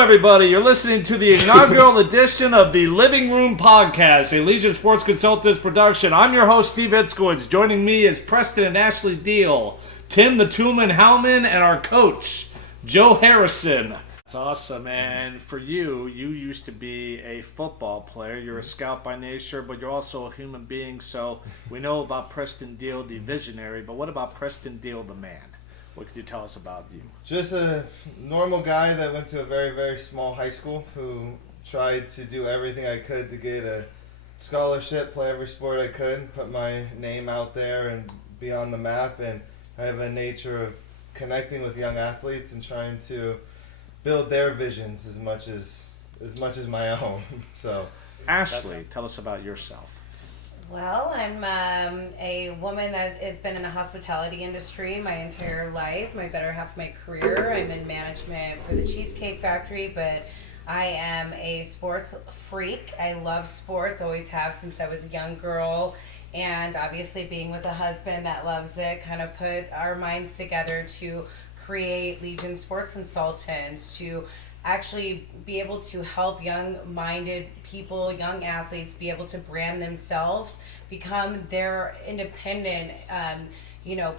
everybody. You're listening to the inaugural edition of the Livingroom Podcast, a Legion Sports Consultants production. I'm your host, Steve Itzkowitz. Joining me is Preston and Ashley Deal, Tim the Toolman Howman, and our coach, Joe Harrison. That's awesome, and for you used to be a football player. You're a scout by nature, but you're also a human being, so we know about Preston Deal, the visionary, but what about Preston Deal, the man? What could you tell us about you? Just a normal guy that went to a very, very small high school who tried to do everything I could to get a scholarship, play every sport I could, put my name out there and be on the map. And I have a nature of connecting with young athletes and trying to build their visions as much as my own. So, Ashley, tell us about yourself. Well, I'm a woman that has been in the hospitality industry my entire life, my better half of my career. I'm in management for the Cheesecake Factory, but I am a sports freak. I love sports, always have since I was a young girl. And obviously being with a husband that loves it kind of put our minds together to create Legion Sports Consultants, to actually be able to help young-minded people, young athletes, be able to brand themselves, become their independent,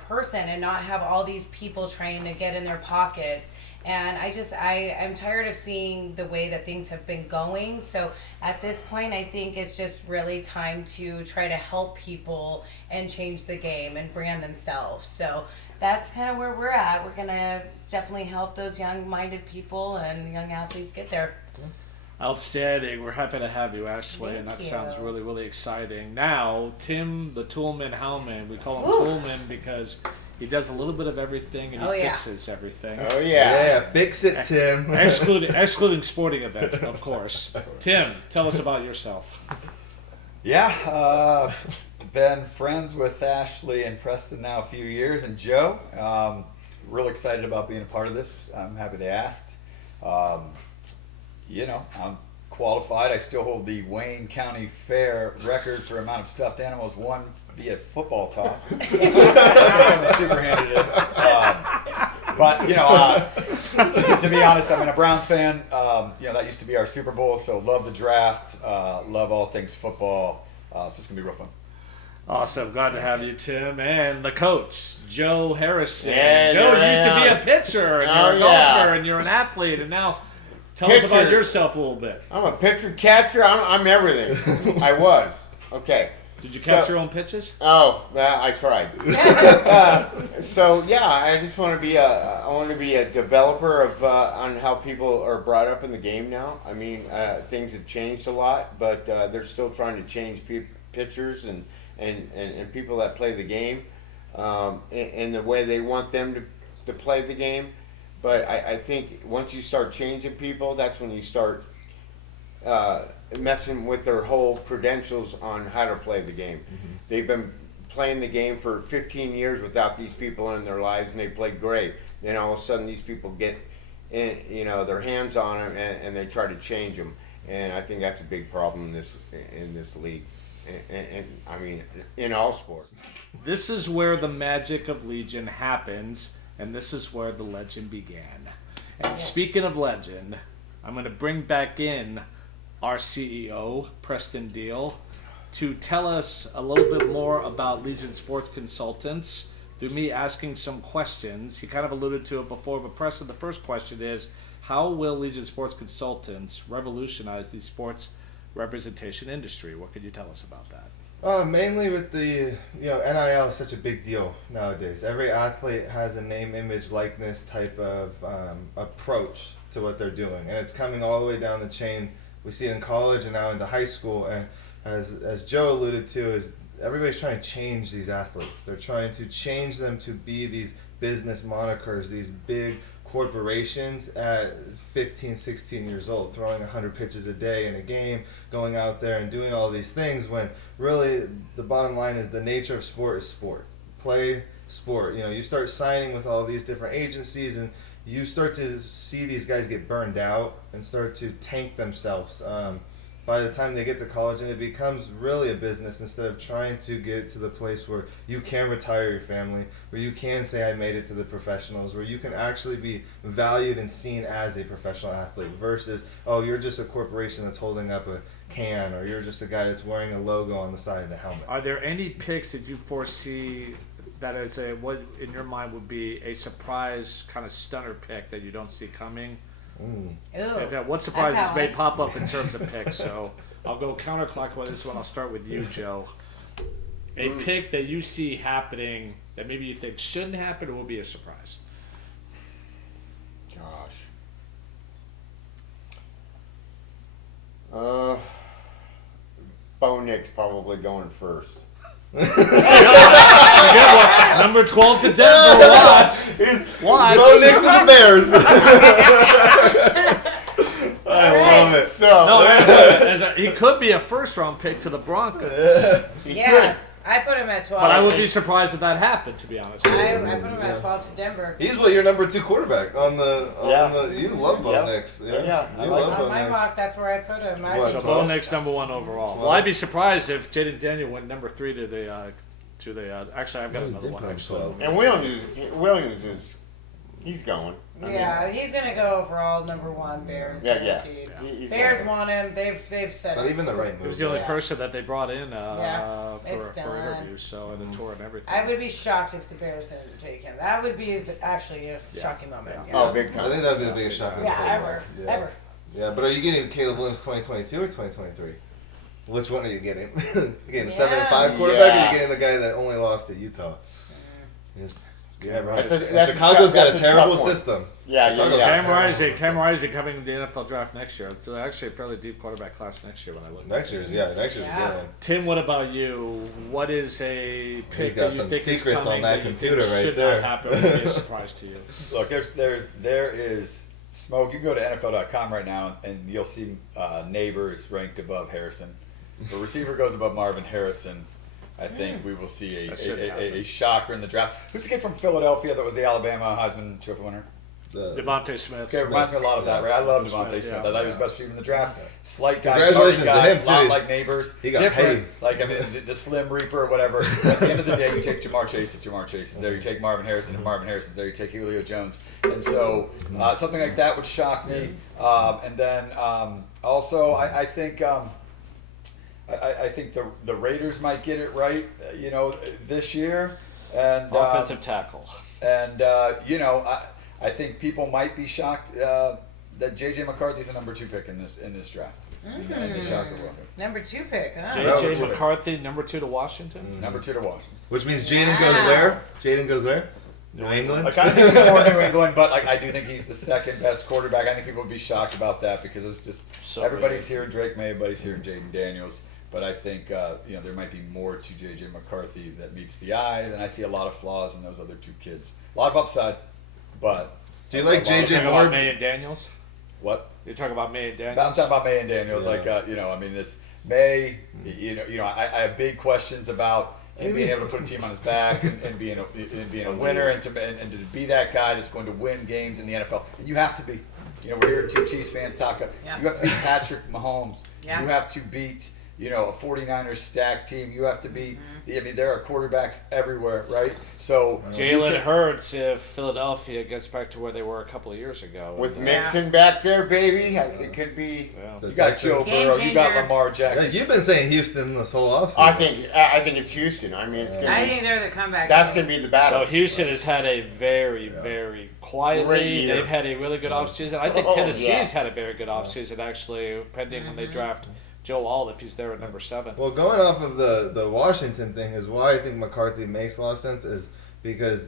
person, and not have all these people trying to get in their pockets. And I'm tired of seeing the way that things have been going. So at this point, I think it's just really time to try to help people and change the game and brand themselves. So that's kind of where we're at. We're going to definitely help those young-minded people and young athletes get there. Outstanding. We're happy to have you, Ashley, Thank and that you. sounds really, really exciting. Now, Tim the Toolman Howman, we call him Toolman because he does a little bit of everything and he fixes everything. Oh, yeah. Yeah, fix it, Tim. Excluding sporting events, of course. Tim, tell us about yourself. Yeah, been friends with Ashley and Preston now a few years, and Joe. Real excited about being a part of this. I'm happy they asked. I'm qualified. I still hold the Wayne County Fair record for amount of stuffed animals won via football toss. I'm super handed it. To be honest, I'm a Browns fan. That used to be our Super Bowl, so love the draft, love all things football. So it's going to be real fun. Awesome. Glad to have you, Tim. And the coach, Joe Harrison. Yeah, Joe, you used to be yeah. a pitcher, and you're a golfer, and you're an athlete, and now tell us about yourself a little bit. I'm a pitcher, catcher. I'm everything. I was. Okay. Did you catch your own pitches? Oh, I tried. I just want to be a developer of on how people are brought up in the game now. I mean, things have changed a lot, but they're still trying to change pitchers and people that play the game in the way they want them to play the game. But I think once you start changing people, that's when you start messing with their whole credentials on how to play the game. Mm-hmm. They've been playing the game for 15 years without these people in their lives, and they played great. Then all of a sudden, these people get their hands on them, and they try to change them. And I think that's a big problem in this league. And I mean, in all sports. This is where the magic of Legion happens, and this is where the legend began. And speaking of legend, I'm going to bring back in our CEO, Preston Deal, to tell us a little bit more about Legion Sports Consultants through me asking some questions. He kind of alluded to it before, but Preston, the first question is, how will Legion Sports Consultants revolutionize the sports representation industry? What could you tell us about that? Mainly with the, NIL is such a big deal nowadays. Every athlete has a name, image, likeness type of approach to what they're doing. And it's coming all the way down the chain. We see it in college and now into high school. And as Joe alluded to, is everybody's trying to change these athletes. They're trying to change them to be these business monikers, these big corporations at 15, 16 years old, throwing 100 pitches a day in a game, going out there and doing all these things, when really the bottom line is the nature of sport is sport. Play sport. You start signing with all these different agencies, and you start to see these guys get burned out and start to tank themselves. by the time they get to college, and it becomes really a business instead of trying to get to the place where you can retire your family, where you can say I made it to the professionals, where you can actually be valued and seen as a professional athlete versus, oh, you're just a corporation that's holding up a can, or you're just a guy that's wearing a logo on the side of the helmet. Are there any picks that you foresee that is what in your mind would be a surprise kind of stunner pick that you don't see coming? Ooh, What surprises I got may one. pop up in terms of picks? So I'll go counterclockwise this one. I'll start with you, Joe. A pick that you see happening that maybe you think shouldn't happen or will be a surprise. Gosh. Bo Nick's probably going first. Number 12 to Denver. Watch. Bo Nix to the Bears. I love it. So No, he could be a first-round pick to the Broncos. Yes. I put him at 12. But I would be surprised if that happened, to be honest. I put him at 12 to Denver. He's your number 2 quarterback on the. You love Bo Yep. Nix. Yeah, I you like love On Bo my Nix. mock, that's where I put him. What? So 12? Bo Nix number 1 overall. Well, I'd be surprised if Jaden Daniel went number 3 to the actually I've got another did one put him actually. 12. and Williams is he's going. I mean, He's gonna go overall number 1. Bears. Yeah. guaranteed. He's Bears going. want him. They've said. Not even the right He move. was the only Yeah. person that they brought in it's for done. interviews, so and the tour and everything. I would be shocked if the Bears didn't take him. That would be actually a shocking moment. Yeah. Yeah. Oh, big time. I think that would be the biggest shock. of the Yeah, whole ever, life. ever. Yeah, but are you getting Caleb Williams 2022 or 2023? Which one are you getting? You getting the 7-5 quarterback, or Yeah. you getting the guy that only lost to Utah? Yes. Yeah, right. That's Chicago's got a that's terrible tough one. system. Yeah. Cam Rising coming to the NFL draft next year. It's actually a fairly deep quarterback class next year when I look. Next year's Yeah. good. Tim, what about you? What is a pick He's got that you some think is secrets on coming that that you computer think right should there. not happen and be a surprise to you? Look, there is smoke. You can go to NFL.com right now and you'll see Neighbors ranked above Harrison. If a receiver goes above Marvin Harrison, I think we will see That should happen. a shocker in the draft. Who's the kid from Philadelphia that was the Alabama Heisman Trophy winner? Devontae Smith. Okay, it reminds me a lot of that, right? I love Smith, Devontae Smith. yeah. I thought he was best receiver in the draft. Slight guy, Congratulations guy, to him, lot too. like Neighbors. He got different. paid. Like, I mean, the Slim Reaper or whatever. At the end of the day, you take Jamar Chase if Jamar Chase is there. You take Marvin Harrison if Marvin Harrison's there. You take Julio Jones. And so something like that would shock me. And then also, I think... I think the Raiders might get it right, this year, and Offensive tackle. and I think people might be shocked that J.J. McCarthy's a number 2 pick in this draft. And be shocked at Walker. Number 2 pick, huh? J.J. two. McCarthy, number 2 to Washington. Number 2 to Washington. Which means Jaden goes where? Jaden goes where? New England? Like, I think he's more New England, but I do think he's the second best quarterback. I think people would be shocked about that because it's just So everybody's here. Drake May, everybody's here. Jaden Daniels. But I think there might be more to J.J. McCarthy that meets the eye. And I see a lot of flaws in those other 2 kids. A lot of upside, but Do you like You're J.J. talking more? about May and Daniels? what? You're talking about May and Daniels? I'm talking about May and Daniels. Yeah. This May. I have big questions about him being able to put a team on his back and being a winner and to be that guy that's going to win games in the NFL. And you have to be. We're hearing 2 Chiefs fans talk. Yeah. You have to beat Patrick Mahomes. Yeah. You have to beat. A 49ers stacked team. You have to beat. I mean, there are quarterbacks everywhere, right? So Jalen Hurts if Philadelphia gets back to where they were a couple of years ago. With Mixon back there, baby, it could be. Yeah. you got Joe Game Burrow. You got changer. Lamar Yeah, Jackson. you've been saying Houston this whole offseason. I think it's Houston. I mean, it's gonna I be, think they're the comeback. that's team. going to be the battle. No, Houston has had a very, very quietly. Great year. They've had a really good offseason. I think Oh, Tennessee's yeah. had a very good offseason, actually, pending when they draft Joe Alt if he's there at number 7. Well, going off of the Washington thing is why I think McCarthy makes a lot of sense is because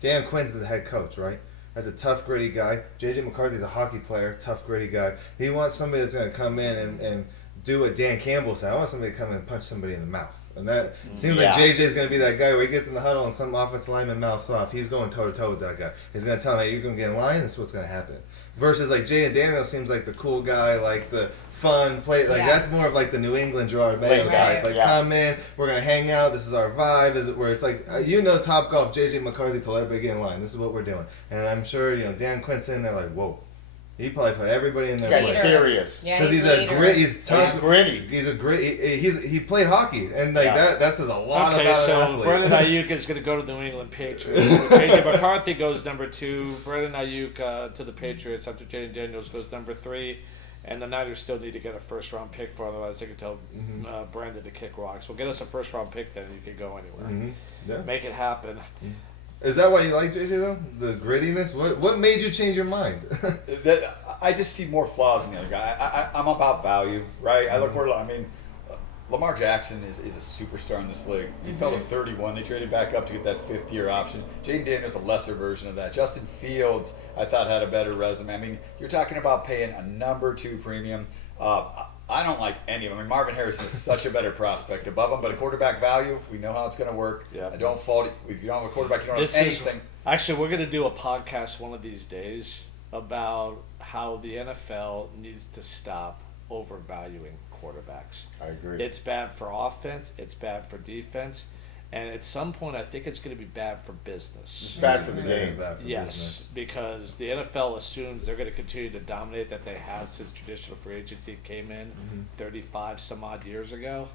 Dan Quinn's the head coach, right? As a tough, gritty guy. J.J. McCarthy's a hockey player, tough, gritty guy. He wants somebody that's going to come in and do what Dan Campbell said. I want somebody to come in and punch somebody in the mouth. And that seems like JJ's going to be that guy where he gets in the huddle and some offensive lineman mouths off. He's going toe-to-toe with that guy. He's going to tell him, hey, you're going to get in line, this is what's going to happen. Versus like Jay and Daniel seems like the cool guy, like the fun play. Like that's more of like the New England Gerard Mayo type. Like come in, we're going to hang out, this is our vibe. Is it where it's like, Top Golf, JJ McCarthy told everybody to get in line. This is what we're doing. And I'm sure, Dan Quinn's sitting there like, whoa. He probably put everybody in This their guy's place. serious. Yeah, Because he's a leader. grit. He's tough. He's gritty. He's a grit. He played hockey, and like Yeah. that says a lot Okay, about so an athlete. Brendan Ayuk is going to go to the New England Patriots. JJ McCarthy goes number 2. Brendan Ayuk to the Patriots after Jaden Daniels goes number 3. And the Niners still need to get a first-round pick for, otherwise they can tell Brandon to kick rocks. Well, get us a first-round pick, then you can go anywhere. Yeah. Make it happen. Is that why you like JJ though? The grittiness. What made you change your mind? I just see more flaws in the other guy. I'm about value, right? I look where Lamar Jackson is a superstar in this league. He fell to 31. They traded back up to get that 5th-year option. Jaden Daniels, a lesser version of that. Justin Fields, I thought, had a better resume. I mean, you're talking about paying a number 2 premium. I don't like any of them. I mean, Marvin Harrison is such a better prospect above him, but a quarterback value, we know how it's going to work. Yeah. I don't fault it. If you don't have a quarterback, you don't This have is anything. actually, we're going to do a podcast one of these days about how the NFL needs to stop overvaluing quarterbacks. I agree. It's bad for offense. It's bad for defense. And at some point, I think it's going to be bad for It's business. bad for the Yeah, game. it's bad for Yes, business. because the NFL assumes they're going to continue to dominate that they have since traditional free agency came in 35 some odd years ago.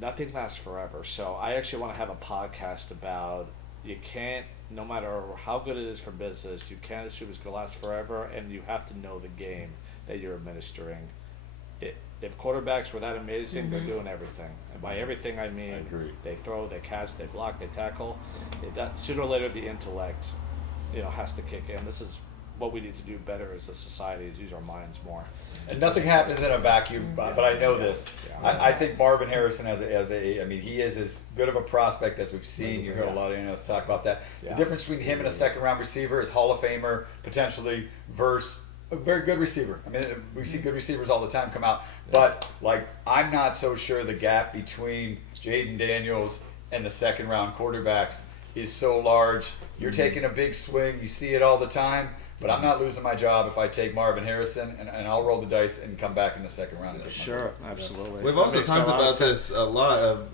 Nothing lasts forever. So I actually want to have a podcast about you can't, no matter how good it is for business, you can't assume it's going to last forever, and you have to know the game that you're administering. If quarterbacks were that amazing, they're doing everything. And by everything, I mean agree. they throw, they catch, they block, they tackle. Sooner or later, the intellect, has to kick in. This is what we need to do better as a society, is use our minds more. And nothing happens in a vacuum, but I know this. Yeah. I think Marvin Harrison I mean, he is as good of a prospect as we've seen. You heard a lot of analysts talk about that. Yeah. The difference between him and a second-round receiver is Hall of Famer, potentially, versus a very good receiver. I mean, we see good receivers all the time come out. But, I'm not so sure the gap between Jaden Daniels and the second-round quarterbacks is so large. You're taking a big swing. You see it all the time. But I'm not losing my job if I take Marvin Harrison, and I'll roll the dice and come back in the second round and take my Sure, absolutely. We've That also makes a talked lot of about sense. this a lot. Of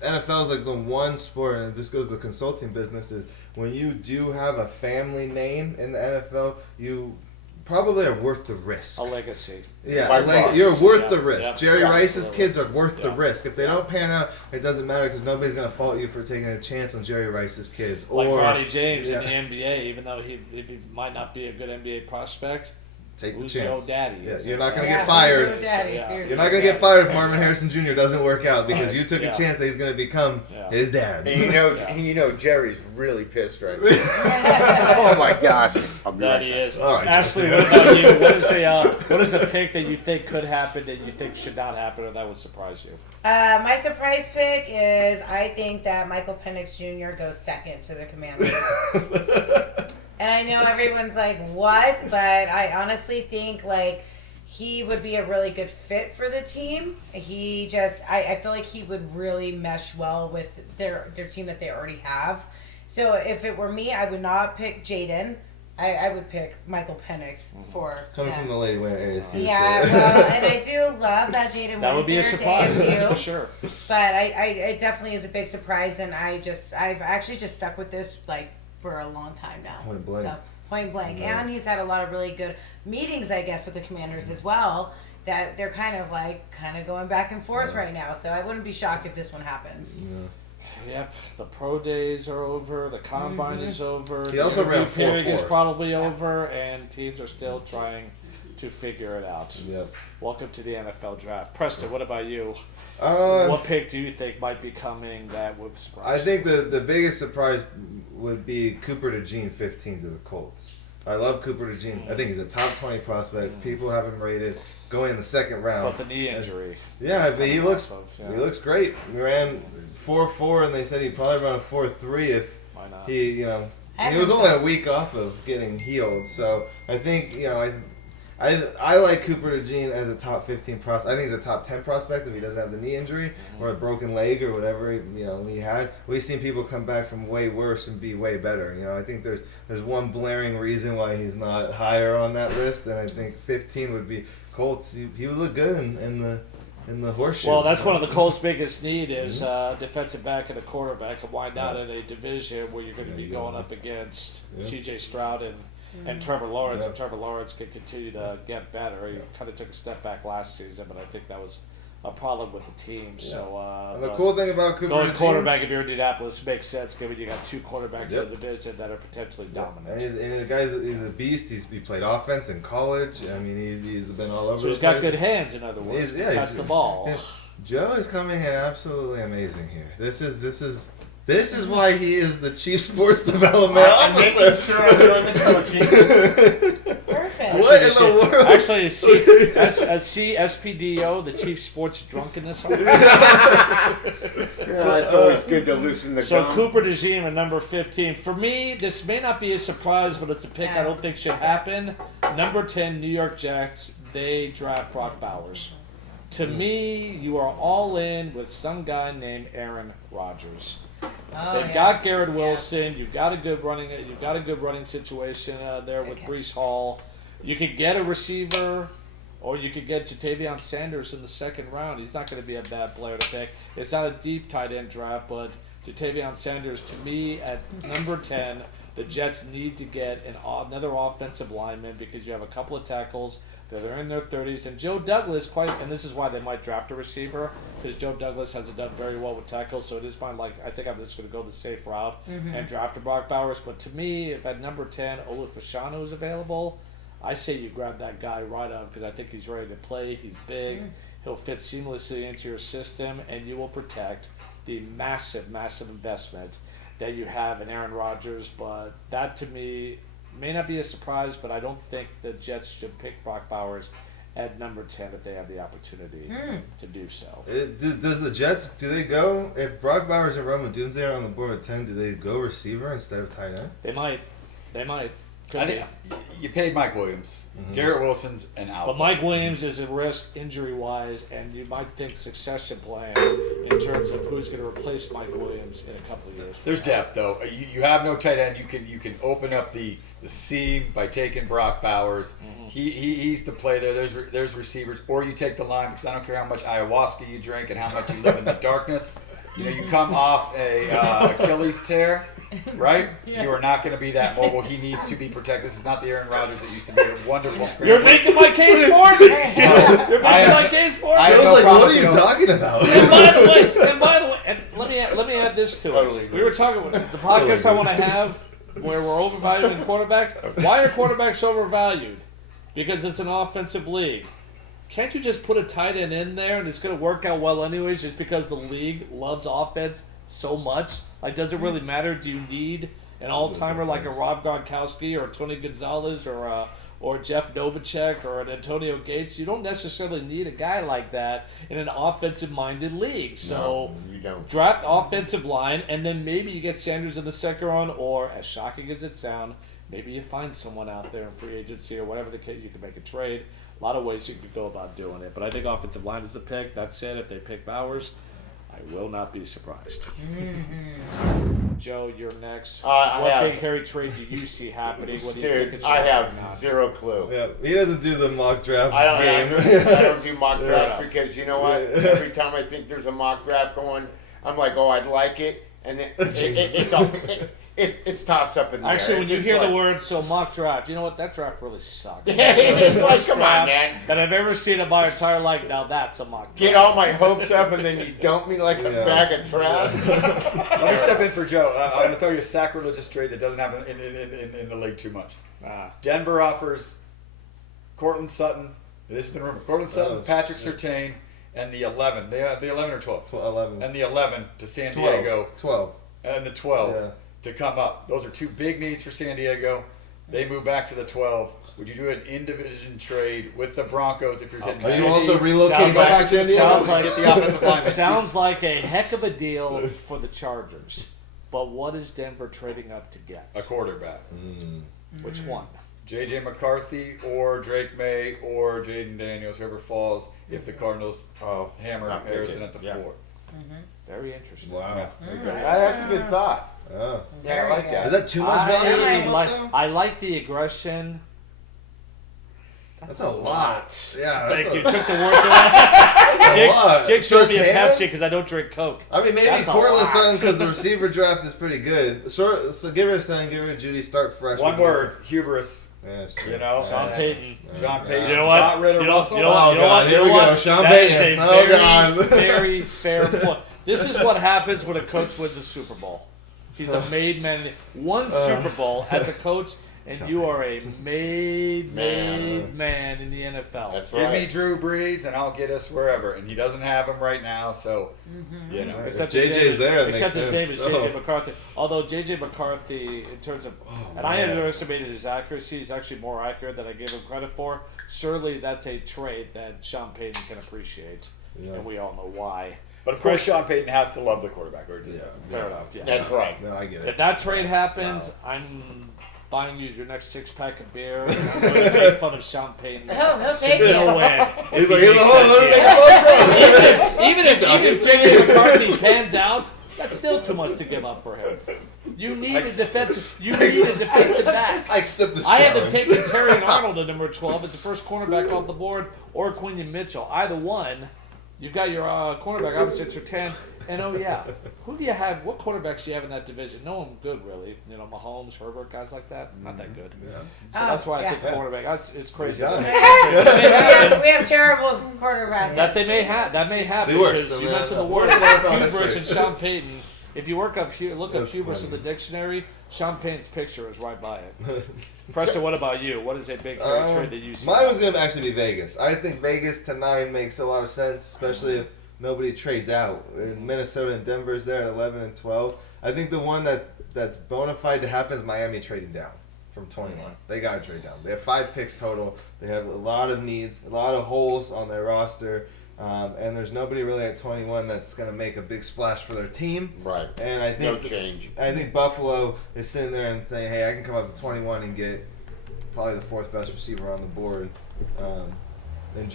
NFL is like the one sport, and this goes to consulting businesses. When you do have a family name in the NFL, you probably are worth the risk. A legacy. Yeah, By like far. you're worth Yeah, the risk. yeah, Jerry yeah, Rice's absolutely. kids are worth the Yeah. risk. If they don't pan out, it doesn't matter because nobody's gonna fault you for taking a chance on Jerry Rice's kids. Like or Ronnie James yeah. in the NBA, even though he might not be a good NBA prospect, take the who's chance. your old daddy? Yeah, Is you're it? not gonna Yeah, get fired. who's your daddy? Yeah. Seriously. You're not gonna get fired if Marvin Harrison Jr. doesn't work out because you took Yeah. a chance that he's gonna become Yeah. his dad. And Yeah. Jerry's really pissed right now. Oh my gosh. I'll be That right he back. is. All right, Ashley, Justin. what about you? What is a pick that you think could happen that you think should not happen or that would surprise you? My surprise pick is I think that Michael Penix Jr. goes second to the Commanders. And I know everyone's like, what? But I honestly think, he would be a really good fit for the team. I feel like he would really mesh well with their team that they already have. So if it were me, I would not pick Jaden. I would pick Michael Penix for Coming him. from the lady where ASU. Yeah, well, and I do love that Jaden That would went be a there to surprise, that's ASU. for sure. But it definitely is a big surprise, and I've actually just stuck with this for a long time now. Point blank. So, point blank. Yeah. And he's had a lot of really good meetings, I guess, with the Commanders as well. That they're kind of going back and forth right now. So I wouldn't be shocked if this one happens. Yep, the pro days are over, the combine is over, He the also interview ran period is 4.4. probably over, and teams are still trying to figure it out. Yep. Welcome to the NFL draft. Preston, what about you? Uh, What pick do you think might be coming that would surprise I you? think the biggest surprise would be Cooper DeJean 15 to the Colts. I love Cooper DeJean. I think he's a top 20 prospect. People have him rated going in the second round. But the knee injury. Yeah, but he looks Yeah. he looks great. He ran 4.4, and they said he'd probably run a 4.3 if Why not? he he was only a week off of getting healed. So I think I like Cooper DeJean as a top 15 prospect. I think he's a top 10 prospect if he doesn't have the knee injury or a broken leg or whatever he had. We've seen people come back from way worse and be way better. I think there's one blaring reason why he's not higher on that list, and I think 15 would be Colts. He would look good in the horseshoe. Well, that's one of the Colts' biggest need is defensive back and a quarterback, and why not in a division where you're going to be you go. going up against Yeah. C.J. Stroud and and Trevor Lawrence. And Trevor Lawrence can continue to get better. He kind of took a step back last season, but I think that was a problem with the team. Yeah. So And the cool thing about Cooper going DeJean, quarterback if you're Indianapolis makes sense, given you got two quarterbacks in the division that are potentially dominant. And the guy's he's a beast. He played offense in college. I mean, he's been all over. So he's the got place. good hands, in other words. That's the ball. Joe is coming in absolutely amazing here. This is why he is the chief sports development officer. Making sure I'm doing the coaching. Perfect. What in the world? Actually, CSPDO, the Chief Sports Drunkenness Officer. It's always good to loosen the So gum. Cooper DeJean at number 15. For me, this may not be a surprise, but it's a pick I don't think should happen. Number 10, New York Jets. They draft Brock Bowers. To me, you are all in with some guy named Aaron Rodgers. They've got Garrett Wilson. You've got a good running situation there with Breece Hall. You could get a receiver, or you could get Jatavion Sanders in the second round. He's not going to be a bad player to pick. It's not a deep tight end draft, but Jatavion Sanders, to me, at number 10, the Jets need to get another offensive lineman because you have a couple of tackles that are in their 30s. And Joe Douglas, and this is why they might draft a receiver, because Joe Douglas hasn't done very well with tackles, so it is fine. I think I'm just going to go the safe route and draft a Brock Bowers. But to me, if at number 10, Olaf Fashanu is available, I say you grab that guy right up because I think he's ready to play. He's big. He'll fit seamlessly into your system, and you will protect the massive, massive investment that you have in Aaron Rodgers. But that, to me, may not be a surprise, but I don't think the Jets should pick Brock Bowers at number 10 if they have the opportunity to do so. Does the Jets, do they go, if Brock Bowers and Roma Dunze are on the board at 10, do they go receiver instead of tight end? They might. I think you paid Mike Williams, Garrett Wilson's an out. But Mike Williams is at risk injury-wise, and you might think succession plan in terms of who's going to replace Mike Williams in a couple of years. There's depth, though. You have no tight end. You can open up the seam by taking Brock Bowers. He's the play there. There's receivers, or you take the line because I don't care how much ayahuasca you drink and how much you live in the darkness. You come off a Achilles tear. Right? Yeah. You are not going to be that mobile. He needs to be protected. This is not the Aaron Rodgers that used to be a wonderful scrambler. You're making my case for me. You're making my case for me. I was no like, problem, what are you talking about? And by the way, and let me add this to it. We were talking about the podcast I want to have where we're overvaluing quarterbacks. Why are quarterbacks overvalued? Because it's an offensive league. Can't you just put a tight end in there and it's going to work out well anyways just because the league loves offense so much? Like, does it really matter? Do you need an all-timer like a Rob Gronkowski or Tony Gonzalez or Jeff Novacek or an Antonio Gates? You don't necessarily need a guy like that in an offensive-minded league. So you don't. Draft offensive line, and then maybe you get Sanders in the second round, or, as shocking as it sounds, maybe you find someone out there in free agency or whatever the case. You can make a trade. A lot of ways you could go about doing it. But I think offensive line is the pick. That said, if they pick Bowers, I will not be surprised. Joe, you're next. What big hairy trade do you see happening? What do you think? I have zero clue. Yeah, he doesn't do the mock draft game. I don't do mock drafts because you know what? Every time I think there's a mock draft going, I'm like, oh, I'd like it, and then it's tossed up in the air. Actually, when you It's hear like, the word mock draft, you know what? That draft really sucks. It's like, come on, man. That I've ever seen in my entire life. Now that's a mock draft. Get all my hopes up and then you dump me like a bag of trash. Let me step in for Joe. I'm going to throw you a sacrilegious trade that doesn't happen in the league too much. Denver offers Cortland Sutton. This has been rumored. Cortland Sutton, Patrick Surtain, and the 11. They have the 11 or 12? 11. And the 11 to San Diego. 12. And the 12 to come up. Those are two big needs for San Diego. They move back to the 12. Would you do an in-division trade with the Broncos if you're getting Are two you also needs? relocating back to San Diego? Sounds like get the offensive lineman. Sounds like a heck of a deal for the Chargers. But what is Denver trading up to get? A quarterback. Which one? J.J. McCarthy or Drake May or Jaden Daniels, whoever falls, if the Cardinals hammer Harrison at the 4. Very interesting. Wow. That's a good thought. Oh. Yeah, I like that. Is that too much value? I like the aggression. That's a lot. Yeah. Thank you. That's Took the words away. a lot. Jake showed me a Surtain? Pepsi because I don't drink Coke. I mean, maybe That's a Cortland lot. Sutton because the receiver draft is pretty good. So give her a son, give her a Judy, start fresh. One word, hubris. Yeah, You know, Sean Payton. Sean Payton. You know what? Got rid of You know- Russell. you know what? Oh, God, here we go. Sean That is Payton. a Oh, very, God. very fair point. This is what happens when a coach wins a Super Bowl. He's a made man. One Super Bowl as a coach, and you are a made man in the NFL. That's Give right. me Drew Brees, and I'll get us wherever. And he doesn't have him right now, so you know. If JJ's there, it except makes his name is sense. JJ McCarthy. Although JJ McCarthy, in terms of, and I man. underestimated his accuracy, he's actually more accurate than I gave him credit for. Surely that's a trait that Sean Payton can appreciate, and we all know why. But of course, Sean Payton has to love the quarterback, or it just doesn't. Fair enough. Yeah. That's right. No, I get If it. that trade happens, I'm buying you your next 6-pack of beer. And I'm going to make fun of Sean Payton. Oh, he'll take No it. way. He's If like, he he's makes like, hold on, that let me deal. make a phone call. Even if J.J. McCarthy pans out, that's still too much to give up for him. You need a defensive. You need a defensive back. I accept the I had challenge. to take Terry Arnold at number 12 as the first cornerback off the board, or Quinion Mitchell. Either one. You've got your cornerback opposite your 10. And who do you have? What quarterbacks do you have in that division? No one good, really. You know, Mahomes, Herbert, guys like that. Not that good. Yeah. So that's why I yeah. think quarterback. It's crazy. Yeah. we have terrible quarterbacks. That may happen. The worst, because you man. mentioned the The worst. worst in NFL Hubris history. and Sean Payton. If you look up That's hubris in funny. the dictionary, Sean Payton's picture is right by it. Preston, what about you? What is a big trade that you see? Mine was going to actually be Vegas. I think Vegas to 9 makes a lot of sense, especially if nobody trades out. And Minnesota and Denver's there at 11 and 12. I think the one that's bona fide to happen is Miami trading down from 21. They got to trade down. They have 5 picks total. They have a lot of needs, a lot of holes on their roster. And there's nobody really at 21 that's going to make a big splash for their team. Right. And I think No change. I think Buffalo is sitting there and saying, "Hey, I can come up to 21 and get probably the 4th best receiver on the board." And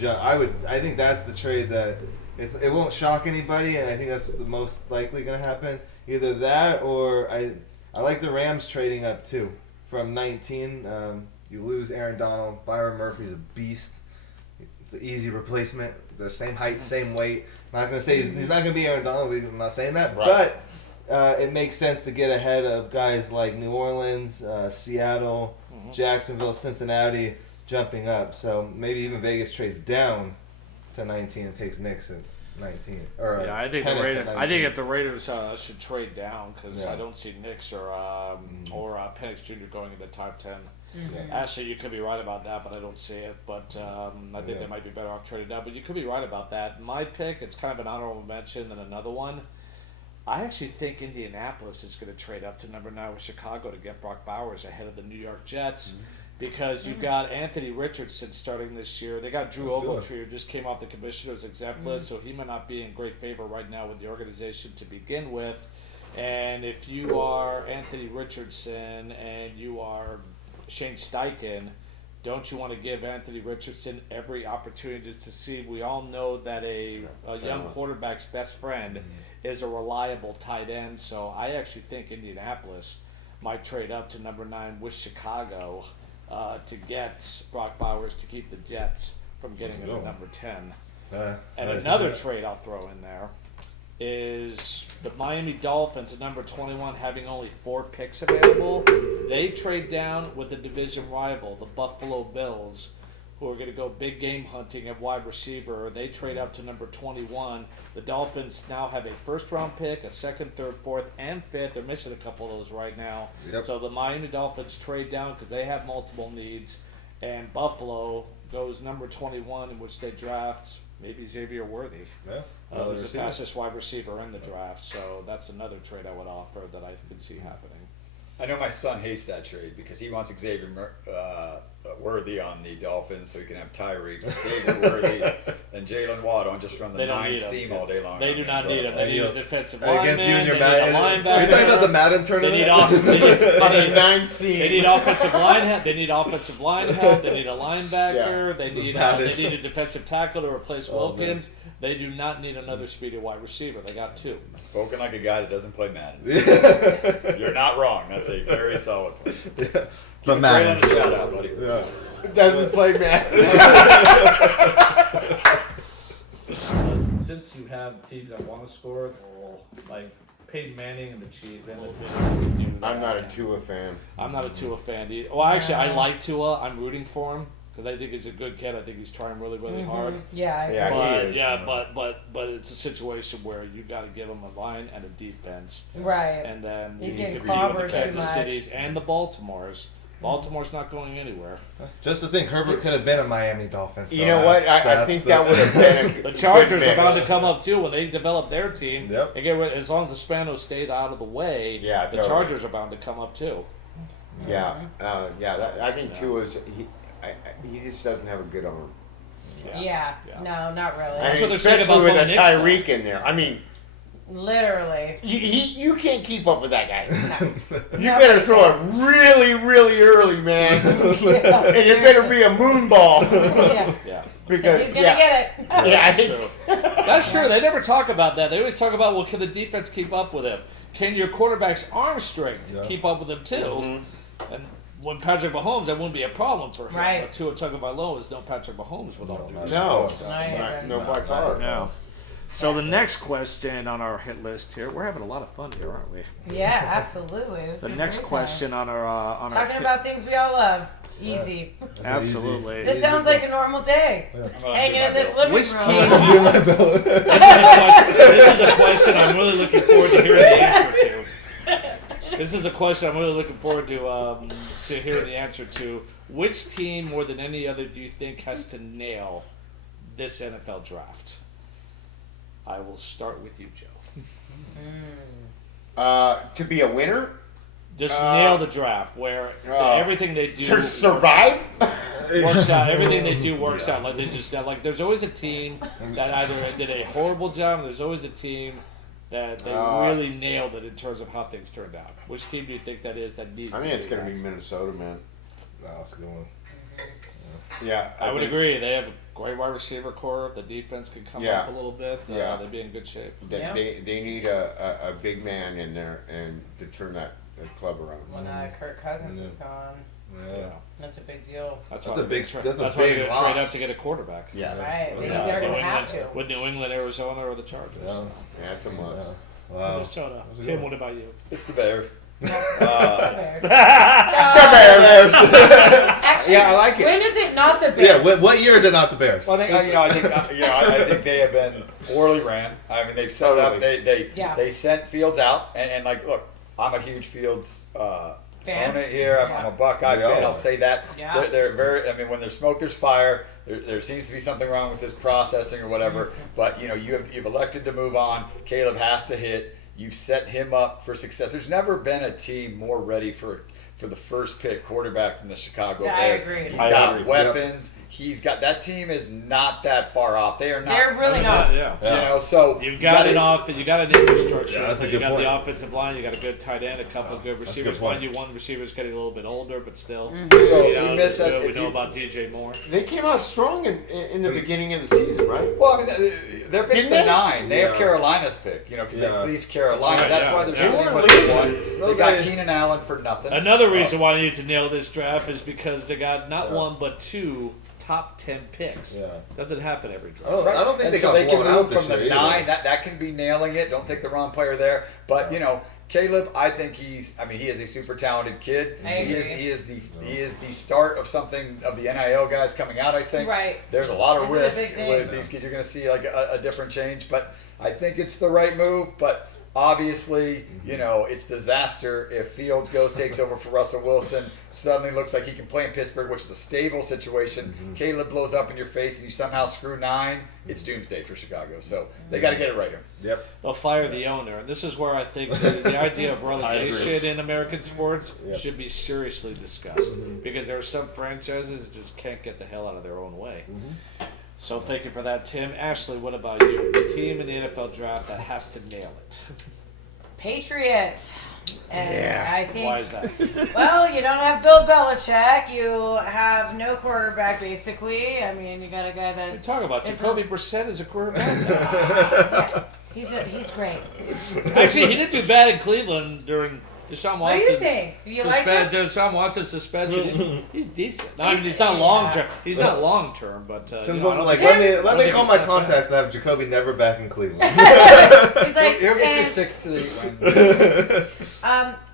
I think that's the trade that it won't shock anybody, and I think that's the most likely going to happen. Either that, or I like the Rams trading up too from 19. You lose Aaron Donald. Byron Murphy's a beast. It's an easy replacement. They're same height, same weight. I'm not going to say he's not going to be Aaron Donald. I'm not saying that. Right. But it makes sense to get ahead of guys like New Orleans, Seattle, Jacksonville, Cincinnati jumping up. So maybe even Vegas trades down to 19 and takes Knicks at 19. Or I think Penix the at Raiders. 19. I think if the Raiders should trade down because Yeah. I don't see Knicks or Penix Jr. going into top 10. Yeah. Actually, you could be right about that, but I don't see it. But I think they might be better off trading down. But you could be right about that. My pick, it's kind of an honorable mention than another one. I actually think Indianapolis is going to trade up to number 9 with Chicago to get Brock Bowers ahead of the New York Jets. Because you've got Anthony Richardson starting this year. They got Drew Ogletree, who just came off the commissioner's exempt list, so he might not be in great favor right now with the organization to begin with. And if you are Anthony Richardson and you are Shane Steichen, don't you want to give Anthony Richardson every opportunity to succeed? We all know that a young quarterback's best friend is a reliable tight end, so I actually think Indianapolis might trade up to number 9 with Chicago to get Brock Bowers to keep the Jets from getting him to number 10. And another trade I'll throw in there is the Miami Dolphins at number 21 having only 4 picks available. They trade down with the division rival, the Buffalo Bills, who are going to go big game hunting at wide receiver. They trade up to number 21. The Dolphins now have a first-round pick, a second, third, fourth, and fifth. They're missing a couple of those right now. Yep. So the Miami Dolphins trade down because they have multiple needs. And Buffalo goes number 21, in which they draft maybe Xavier Worthy. Yeah. Who's the fastest wide receiver in the draft. So that's another trade I would offer that I could see happening. I know my son hates that trade because he wants Xavier Worthy on the Dolphins so he can have Tyreek, Xavier Worthy, and Jalen Waddle and just run the They don't 9 need him. seam all day long. They do not need him. They need a defensive Against lineman. you and your They need a Madden. linebacker. Are you talking about the Madden They tournament? need They They need offensive line help. They need offensive line help. They need a linebacker. Yeah. They need Madden. they need a defensive tackle to replace Oh, Wilkins. They do not need another speedy wide receiver. They got 2. Spoken like a guy that doesn't play Madden. Yeah. You're not wrong. That's a very solid point. But Braylon Madden. a shout out, buddy. Yeah. Doesn't play man. Since you have teams that want to score, they'll like Peyton Manning and the Chiefs. I'm not a Tua fan. I'm not a Tua fan either. Well, actually, I like Tua. I'm rooting for him because I think he's a good kid. I think he's trying really, really hard. Yeah, Yeah, But he is. yeah, but it's a situation where you got to give him a line and a defense, right. and then He's you getting compete with the clobbered too Kansas much. Cities and the Baltimores. Baltimore's not going anywhere. Just to think, Herbert could have been a Miami Dolphin. So You know what? I that's think the- that would have been a The Chargers good are bound to mix. come up too when they develop their team. Yep. They get rid, as long as the Spano stayed out of the way. Yeah, the totally. Chargers are bound to come up too. Yeah, I think Yeah. Tua's he just doesn't have a good arm. Yeah. Yeah. No, not really. I That's mean, what they're saying especially about with a Bo Nix, though. Tyreek in there. I mean, Literally. you can't keep up with that guy. No. You better throw it really, really early, man, and it better be a moon ball Yeah. Yeah. because He's gonna get it. yeah, That's That's true. They never talk about that. They always talk about, well, can the defense keep up with him? Can your quarterback's arm strength Yeah. keep up with him too? Mm-hmm. And when Patrick Mahomes, that wouldn't be a problem for him. Right. But Tua Tagovailoa is no Patrick Mahomes with all due respect. no, Not no, even. by far. No. So the next question on our hit list here, we're having a lot of fun here, aren't we? Yeah, absolutely. This The is a next great question on our Talking hit- about things we all love. Easy. absolutely. This sounds like a normal day. Hanging in this living Which room. team? This is a question I'm really looking forward to hearing the answer to. This is a question I'm really looking forward to hearing the answer to. Which team, more than any other, do you think has to nail this NFL draft? I will start with you, Joe. To be a winner, Just nail the draft, where everything they do to survive. works out. Everything they do works out. Like they just like. There's always a team that either did a horrible job. And there's always a team that they really nailed it in terms of how things turned out. Which team do you think that is that needs? I think to it's do going to that? be Minnesota, man. That's a good one. Yeah, I would think agree. They have a great wide receiver core. The defense can come Yeah. up a little bit. Yeah. They'd be in good shape. that Yeah. they need a big man in there and to turn that club around. When Kirk Cousins is gone, Yeah. that's a big deal. That's why a they're big- gonna that's a why they're big gonna trade loss. up to get a quarterback. Yeah, Right. With They're New going to have England- to. With New England, Arizona, or the Chargers. Yeah. yeah, it's a must. Yeah. Wow. Minnesota. That was a good Tim, one. what about you? It's the Bears. Bears. Actually, Yeah, I like it. When is it not the Bears? Yeah. What year is it not the Bears? Well, I think I think they have been poorly ran. I mean, they've set it up. Yeah. They sent Fields out, and like, look, I'm a huge Fields Fan? opponent here. I'm a Buckeye We all fan. are. I'll say that. Yeah. They're very. I mean, when there's smoke, there's fire. There seems to be something wrong with this processing or whatever. Mm-hmm. But you've elected to move on. Caleb has to hit. You've set him up for success. There's never been a team more ready for the first pick quarterback than the Chicago Yeah, I Bears. agree. He's I got agree. weapons. He's got that team is not that far off. They are not. They're really not. Yeah. So You've got an you got an infrastructure. Yeah, that's a you good got point. the offensive line. You got a good tight end, a couple of good that's a receivers. good point. One receiver's getting a little bit older, but still. Mm-hmm. So You if know, you miss that, we if know you- about DJ Moore. They came out strong in the beginning of the season, right? Well, I mean, their pick's Didn't the they? 9. They have Yeah. Carolina's pick, because Yeah. they fleeced Carolina. That's right, That's yeah. why they're They sitting weren't with the losing. 1. No, They got they- Keenan Allen for nothing. Another reason why they need to nail this draft is because they got not one but 2 top 10 picks. Yeah. Doesn't happen every I draft. don't, I don't think And they so got they can blown out move this from the year 9. either. That can be nailing it. Don't take the wrong player there. But Caleb, I think he is a super talented kid. I He is agree. he is the start of something of the NIL guys coming out, I think. Right. There's a lot of This is a risk big thing. with these kids. You're going to see like a different change, but I think it's the right move. But obviously, it's disaster if Fields takes over for Russell Wilson. Suddenly looks like he can play in Pittsburgh, which is a stable situation. Caleb blows up in your face, and you somehow screw 9. It's doomsday for Chicago. So they got to get it right here. Yep. They'll fire the owner, and this is where I think the idea of relegation in American sports Yep. should be seriously discussed because there are some franchises that just can't get the hell out of their own way. So thank you for that, Tim. Ashley, what about you? The team in the NFL draft that has to nail it. Patriots. And I think, Why is that? well, you don't have Bill Belichick. You have no quarterback, basically. I mean, you got a guy What are you that talking about? It's Jacoby Brissett is a quarterback. he's great. Actually, he didn't do bad in Cleveland during Deshaun What do Watson. you think? You like him? Deshaun Watson's suspension. He's decent. No, I mean, he's not long term. He's not long term, but Tim's I don't like, think- let me call my contacts and have Jacoby never back in Cleveland. He's like, He'll get you and, 6 to 8 wins.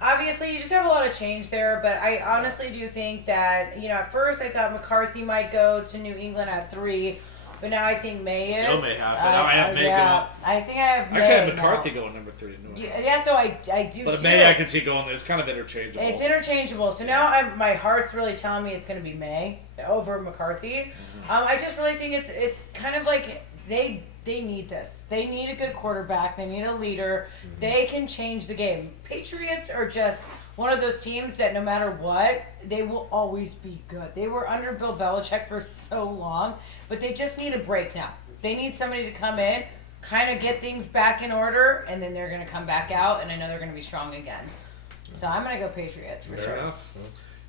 obviously, you just have a lot of change there, but I honestly do think that, at first I thought McCarthy might go to New England at 3, but now I think May is. Still may happen. Now I have May yeah, I think I have May. Actually, I have now. McCarthy going number 3. Yeah, so I do But too. May I can see going there. It's kind of interchangeable. It's interchangeable. So now my heart's really telling me it's going to be May over McCarthy. I just really think it's kind of like they need this. They need a good quarterback. They need a leader. They can change the game. Patriots are just one of those teams that no matter what, they will always be good. They were under Bill Belichick for so long, but they just need a break now. They need somebody to come in, kind of get things back in order, and then they're going to come back out, and I know they're going to be strong again. So I'm going to go Patriots for Fair sure. enough.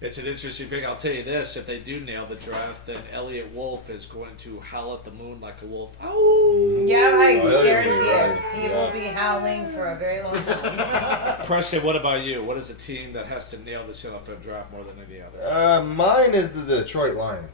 It's an interesting pick. I'll tell you this: if they do nail the draft, then Elliot Wolf is going to howl at the moon like a wolf. Oh! Yeah, I Oh, yeah, guarantee yeah, it. He yeah. will be howling for a very long time. Preston, what about you? What is a team that has to nail this NFL draft more than any other? Mine is the Detroit Lions.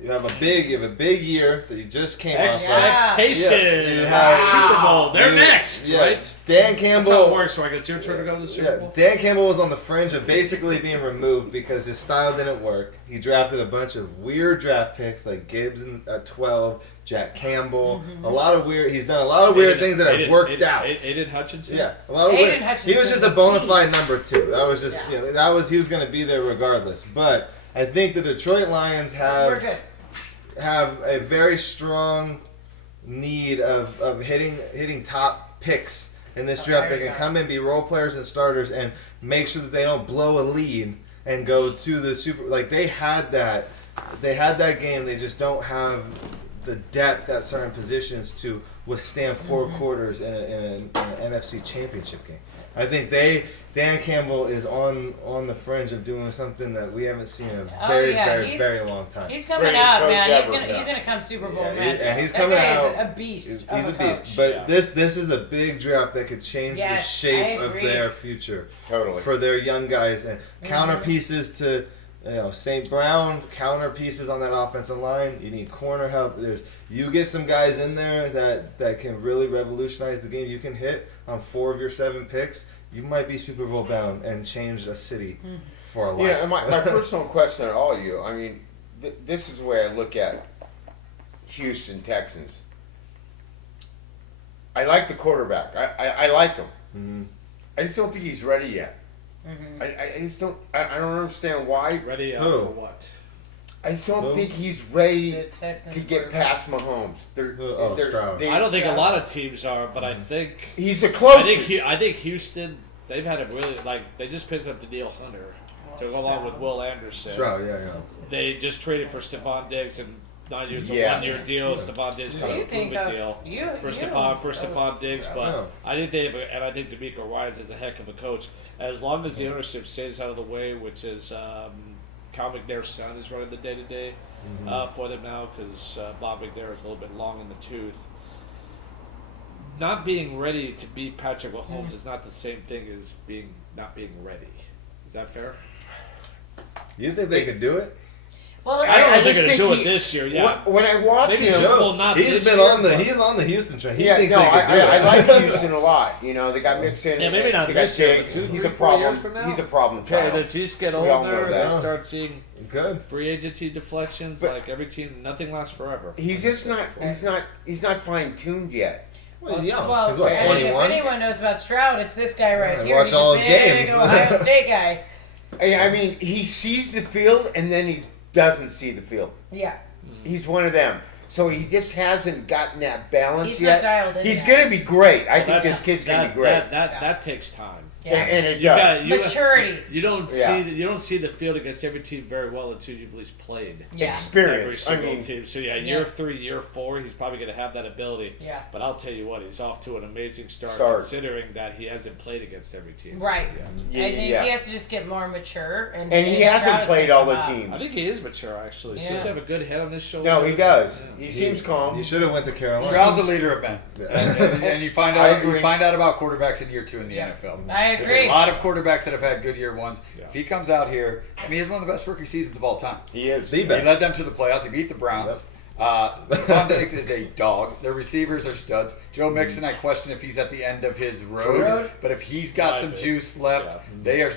You have a big year that you just came off. Expectations. Yeah, you have- Super Bowl. They're next, Yeah, right? Dan That's Campbell. how it works, right? It's your turn to go to the Super Yeah, Bowl. Dan Campbell was on the fringe of basically being removed because his style didn't work. He drafted a bunch of weird draft picks like Gibbs at 12, Jack Campbell. A lot of weird. He's done a lot of weird things that have worked out. Aiden Hutchinson. Yeah, a lot of Aiden weird. Hutchinson, He was just a bona fide please. number 2. That was just he was going to be there regardless. But I think the Detroit Lions We're good. have a very strong need of hitting top picks in this draft. They can come in, be role players and starters, and make sure that they don't blow a lead and go to the Super. Like they had that game. They just don't have the depth at certain positions to withstand 4 quarters in an NFC Championship game. I think Dan Campbell is on the fringe of doing something that we haven't seen in a very long time. He's coming Greatest out, coach man. ever, He's gonna come Super Bowl, Yeah, man. and he's That coming guy out. is a beast. He's of a beast, coach. but Yeah. this is a big draft that could change the Yes, shape I of agree. their future Totally. for their young guys and counter pieces to St. Brown, counter pieces on that offensive line. You need corner help. You get some guys in there that can really revolutionize the game. You can hit on 4 of your 7 picks. You might be Super Bowl bound and change a city for a life. Yeah, and my personal question to all of you, I mean, this is the way I look at Houston Texans. I like the quarterback. I like him. Mhm. I just don't think he's ready yet. I just don't. I don't understand why. Ready Who? for what? I just don't Who? think he's ready The Texans to get quarterback. past Mahomes. Stroud. I don't think a lot of teams are, but I think He's the closest. I think Houston. They've had a really they just picked up Daniil Hunter to go along with Will Anderson. Stroud, yeah. They just traded for Stephon Diggs and 9 years, Yes. a 1-year deal. Stephon Diggs got a You think prove-it of deal for Stephon Diggs, but Yeah. I think they have, and I think D'Amico Ryans is a heck of a coach. As long as the ownership stays out of the way, which is Cal McNair's son is running the day-to-day for them now because Bob McNair is a little bit long in the tooth. Not being ready to beat Patrick Mahomes is not the same thing as not being ready. Is that fair? You think they could do it? Well, I don't know if they're just going to think do it this year. Yeah, When I watch Maybe him, so. Well, not He's this been year, on the but- he's on the Houston train. He yeah, thinks no, they could do it. I like Houston a lot. You know, they got Mixon. Yeah, maybe not they got this year, but Diggs. 2, He's 3, a 4 problem. years from now? He's a problem Okay, child. the Chiefs get We all know older, that. they start seeing Good. free agency deflections. But- like every team, nothing lasts forever. He's just not. He's not fine tuned yet. Well, he's young. Well, He's what, I mean, if 21? anyone knows about Stroud, it's this guy right Yeah, here. watch He's all a his big games. Ohio State guy. I mean, he sees the field and then he doesn't see the field. Yeah. He's one of them. So he just hasn't gotten that balance He's yet. not dialed in He's yet. gonna be great. I think That's- this kid's gonna that, be great. That takes time. Yeah. And it You does. got Maturity. You don't Yeah. you don't see the field against every team very well until you've at least played Yeah. every Experience. I single mean, team. So yeah, year 3, year 4, he's probably going to have that ability. Yeah. But I'll tell you what, he's off to an amazing start. Considering that he hasn't played against every team. Right. Yeah, I think yeah. he has to just get more mature. And he Stroud's hasn't played gonna all the come up. teams. I think he is mature actually. Yeah. Seems to have a good head on his shoulder. No, he does. Yeah. He seems calm. You should have went to Carolina. Stroud's a leader of men, and you find I out agree. about quarterbacks in year 2 in the NFL. I I There's agree. a lot of quarterbacks that have had good year ones. Yeah. If he comes out here, I mean, he has one of the best rookie seasons of all time. He is. The He best. led them to the playoffs. He beat the Browns. Stephon Diggs is a dog. Their receivers are studs. Joe Mixon, I question if he's at the end of his road. But if he's got Might some be. juice left, Yeah.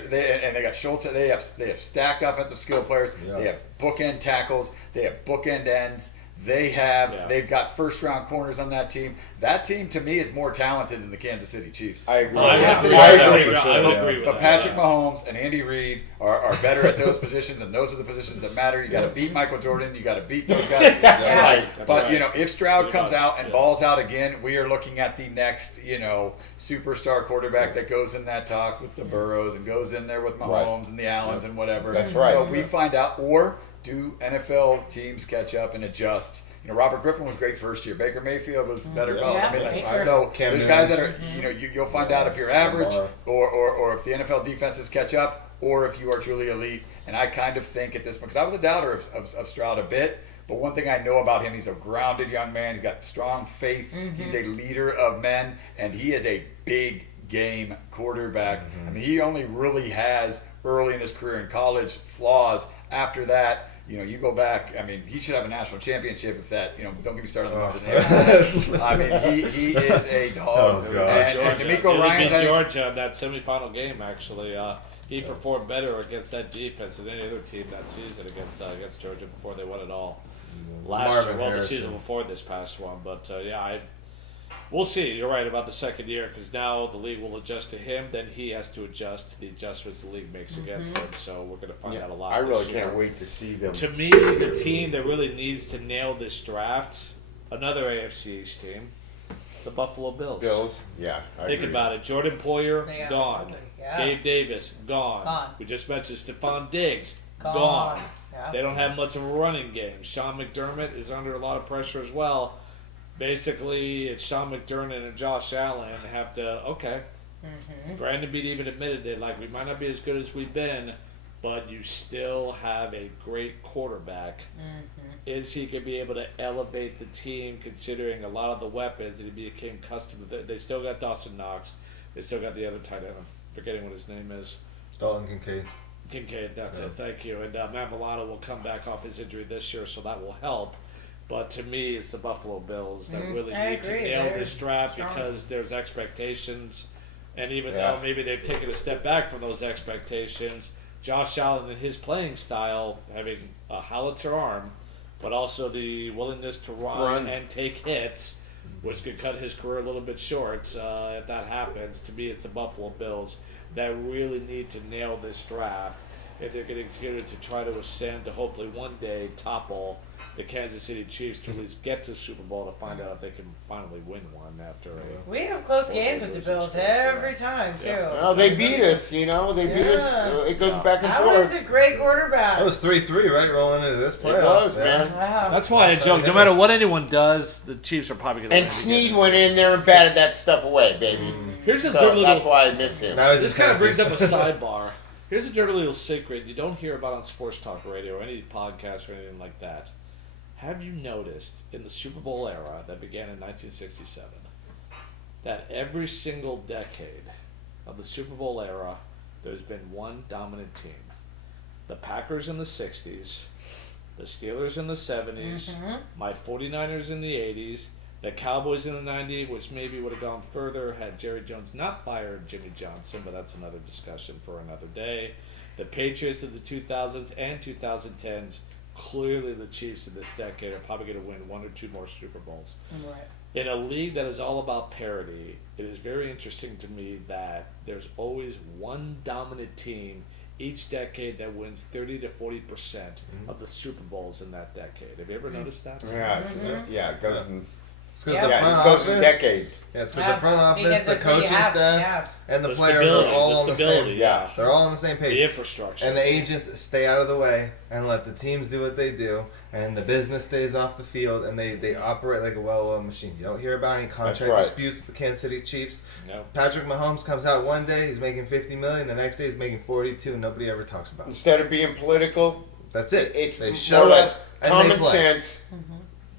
they got Schultz. They have stacked offensive skill players. Yeah. They have bookend tackles. They have bookend ends. They've got first round corners on that team. That team to me is more talented than the Kansas City Chiefs. I agree. I Yes, agree. they I are. agree. I would agree with But that. Patrick Mahomes and Andy Reid are better at those positions, and those are the positions that matter. You got to beat Michael Jordan. You got to beat those guys. That's Yeah. right. That's But right. you know, if Stroud Pretty comes much, out and yeah. balls out again, we are looking at the next, superstar quarterback that goes in that talk with the Burrows and goes in there with Mahomes and the Allens and whatever. That's right. So we find out, or do NFL teams catch up and adjust? Robert Griffin was great first year. Baker Mayfield was better. Yeah, I mean, Baker. so Cam there's Newton. guys that are, you'll find out if you're average Lamar. or if the NFL defenses catch up, or if you are truly elite. And I kind of think at this point, because I was a doubter of Stroud a bit, but one thing I know about him, he's a grounded young man. He's got strong faith. He's a leader of men, and he is a big game quarterback. I mean, he only really has early in his career in college flaws. After that, you go back. I mean, he should have a national championship if that. Don't get me started on the Marvin Harrison. I mean, he is a dog. Oh, gosh. and Georgia. D'Amico He Ryans, beat I think- Georgia in that semifinal game. Actually, he performed better against that defense than any other team that season against Georgia before they won it all last Marvin year. Well, Harrison. the season before this past one, but we'll see. You're right about the second year because now the league will adjust to him. Then he has to adjust to the adjustments the league makes against him. So we're going to find out a lot. I really this year. can't wait to see them. To me, the team that really needs to nail this draft, another AFC East team, the Buffalo Bills. Bills, yeah. I Think agree. about it. Jordan Poyer, Yeah. gone. Yeah. Gabe Davis, gone. Gone. We just mentioned Stephon Diggs, Gone. gone. Yeah. They don't have much of a running game. Sean McDermott is under a lot of pressure as well. Basically, it's Sean McDermott and Josh Allen have to, Brandon Beat even admitted it, like, we might not be as good as we've been, but you still have a great quarterback. Is he going to be able to elevate the team considering a lot of the weapons that he became accustomed to? They still got Dawson Knox. They still got the other tight end. I'm forgetting what his name is. Dalton Kincaid. Kincaid, that's it. Thank you. And Matt Milano will come back off his injury this year, so that will help. But to me, it's the Buffalo Bills that really I need to agree. nail They're this draft strong. because there's expectations. And even Yeah. though maybe they've taken a step back from those expectations, Josh Allen and his playing style, having a howitzer arm, but also the willingness to run. And take hits, which could cut his career a little bit short if that happens. To me, it's the Buffalo Bills that really need to nail this draft if they're going to continue to try to ascend to hopefully one day topple the Kansas City Chiefs to at least get to the Super Bowl to find out if they can finally win one after a... We have close games with the Bills every time too. Yeah. Well, they beat us, They beat us. Yeah. It goes back and That was forth. a great quarterback. That was 3-3, right? Rolling into this It playoff. was, man. Wow. That's why I joke, no matter what anyone does, the Chiefs are probably going to And Snead went in there and batted that stuff away, baby. Here's a So dirty that's little... why I miss him. Now he's This in kind of brings Tennessee. up a sidebar. Here's a dirty little secret you don't hear about on sports talk radio or any podcast or anything like that. Have you noticed in the Super Bowl era that began in 1967 that every single decade of the Super Bowl era there's been one dominant team? The Packers in the 60s, the Steelers in the 70s, my 49ers in the 80s, the Cowboys in the 90s, which maybe would have gone further had Jerry Jones not fired Jimmy Johnson, but that's another discussion for another day. The Patriots of the 2000s and 2010s, clearly the Chiefs in this decade are probably going to win one or two more Super Bowls. Right. In a league that is all about parity, it is very interesting to me that there's always one dominant team each decade that wins 30 to 40% of the Super Bowls in that decade. Have you ever noticed that? Yeah, it goes in, It's because Yeah. the front it goes in office. decades. Yeah, it's because the front office, Because the that's what you coaching have, staff, and the The players stability, are all the on the stability, same. yeah. They're all on the same The page. infrastructure. And the agents stay out of the way and let the teams do what they do, and the business stays off the field, and they operate like a well-oiled machine. You don't hear about any contract right. disputes with the Kansas City Chiefs. No. Patrick Mahomes comes out one day, he's making $50 million, the next day he's making 42, and nobody ever talks about it. Instead of being political, That's it. it's They more show or less up and they common play. sense.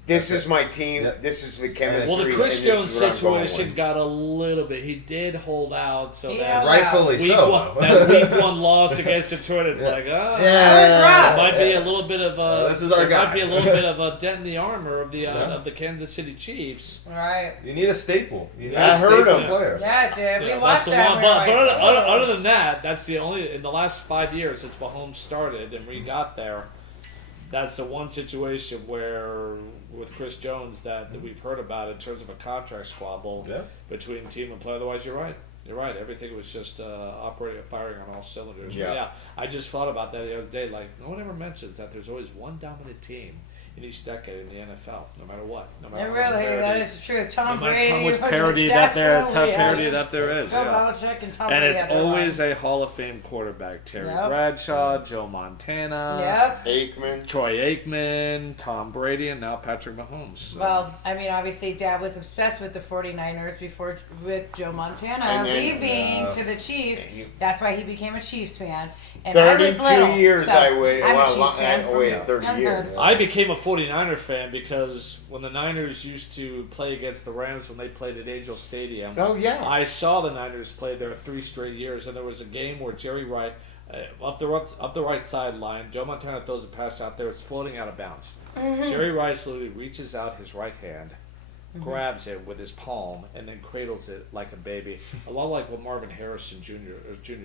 This is my team. Yep. This is the chemistry. Well, the Chris and this Jones is what I'm going situation with. got a little bit. He did hold out, so Yeah. that Rightfully week so. one, that week one loss against Detroit, it's Yeah. like, oh, Yeah. it might be a little bit of a. This is our it guy. might be a little bit of a dent in the armor of the Yeah. of the Kansas City Chiefs. Right. You need a staple. You need I a heard staple him. player. Yeah, dude. Yeah, We that's watched the that. one. And we were But, like, other "Oh." than that, that's the only in the last 5 years since Mahomes started and we got there. That's the one situation where with Chris Jones that we've heard about in terms of a contract squabble Yeah. between team and player. Otherwise, you're right. You're right. Everything was just operating, firing on all cylinders. Yeah. But yeah, I just thought about that the other day. Like, no one ever mentions that there's always one dominant team in each decade in the NFL, no matter what. No matter And how much really, that parity- is the truth. Tom no matter Brady. how much would parity that there, definitely parity has that there is. Bill Yeah. Belichick and Tom And Brady it's have their always run. a Hall of Fame quarterback. Terry Yep. Bradshaw, Joe Montana, Yep. Aikman. Troy Aikman, Tom Brady, and now Patrick Mahomes. So. Well, I mean, obviously, Dad was obsessed with the 49ers before with Joe Montana And then, leaving to the Chiefs. That's why he became a Chiefs fan. And 32 I was little, years so I waited. I'm a Well, Chiefs fan I from waited 30 younghood. years. I became a 49er fan because when the Niners used to play against the Rams when they played at Angel Stadium, Oh, yeah. I saw the Niners play there 3 straight years, and there was a game where Jerry Rice, up the right sideline, Joe Montana throws a pass out there, it's floating out of bounds. Jerry Rice literally reaches out his right hand, grabs it with his palm, and then cradles it like a baby. A lot like what Marvin Harrison Jr.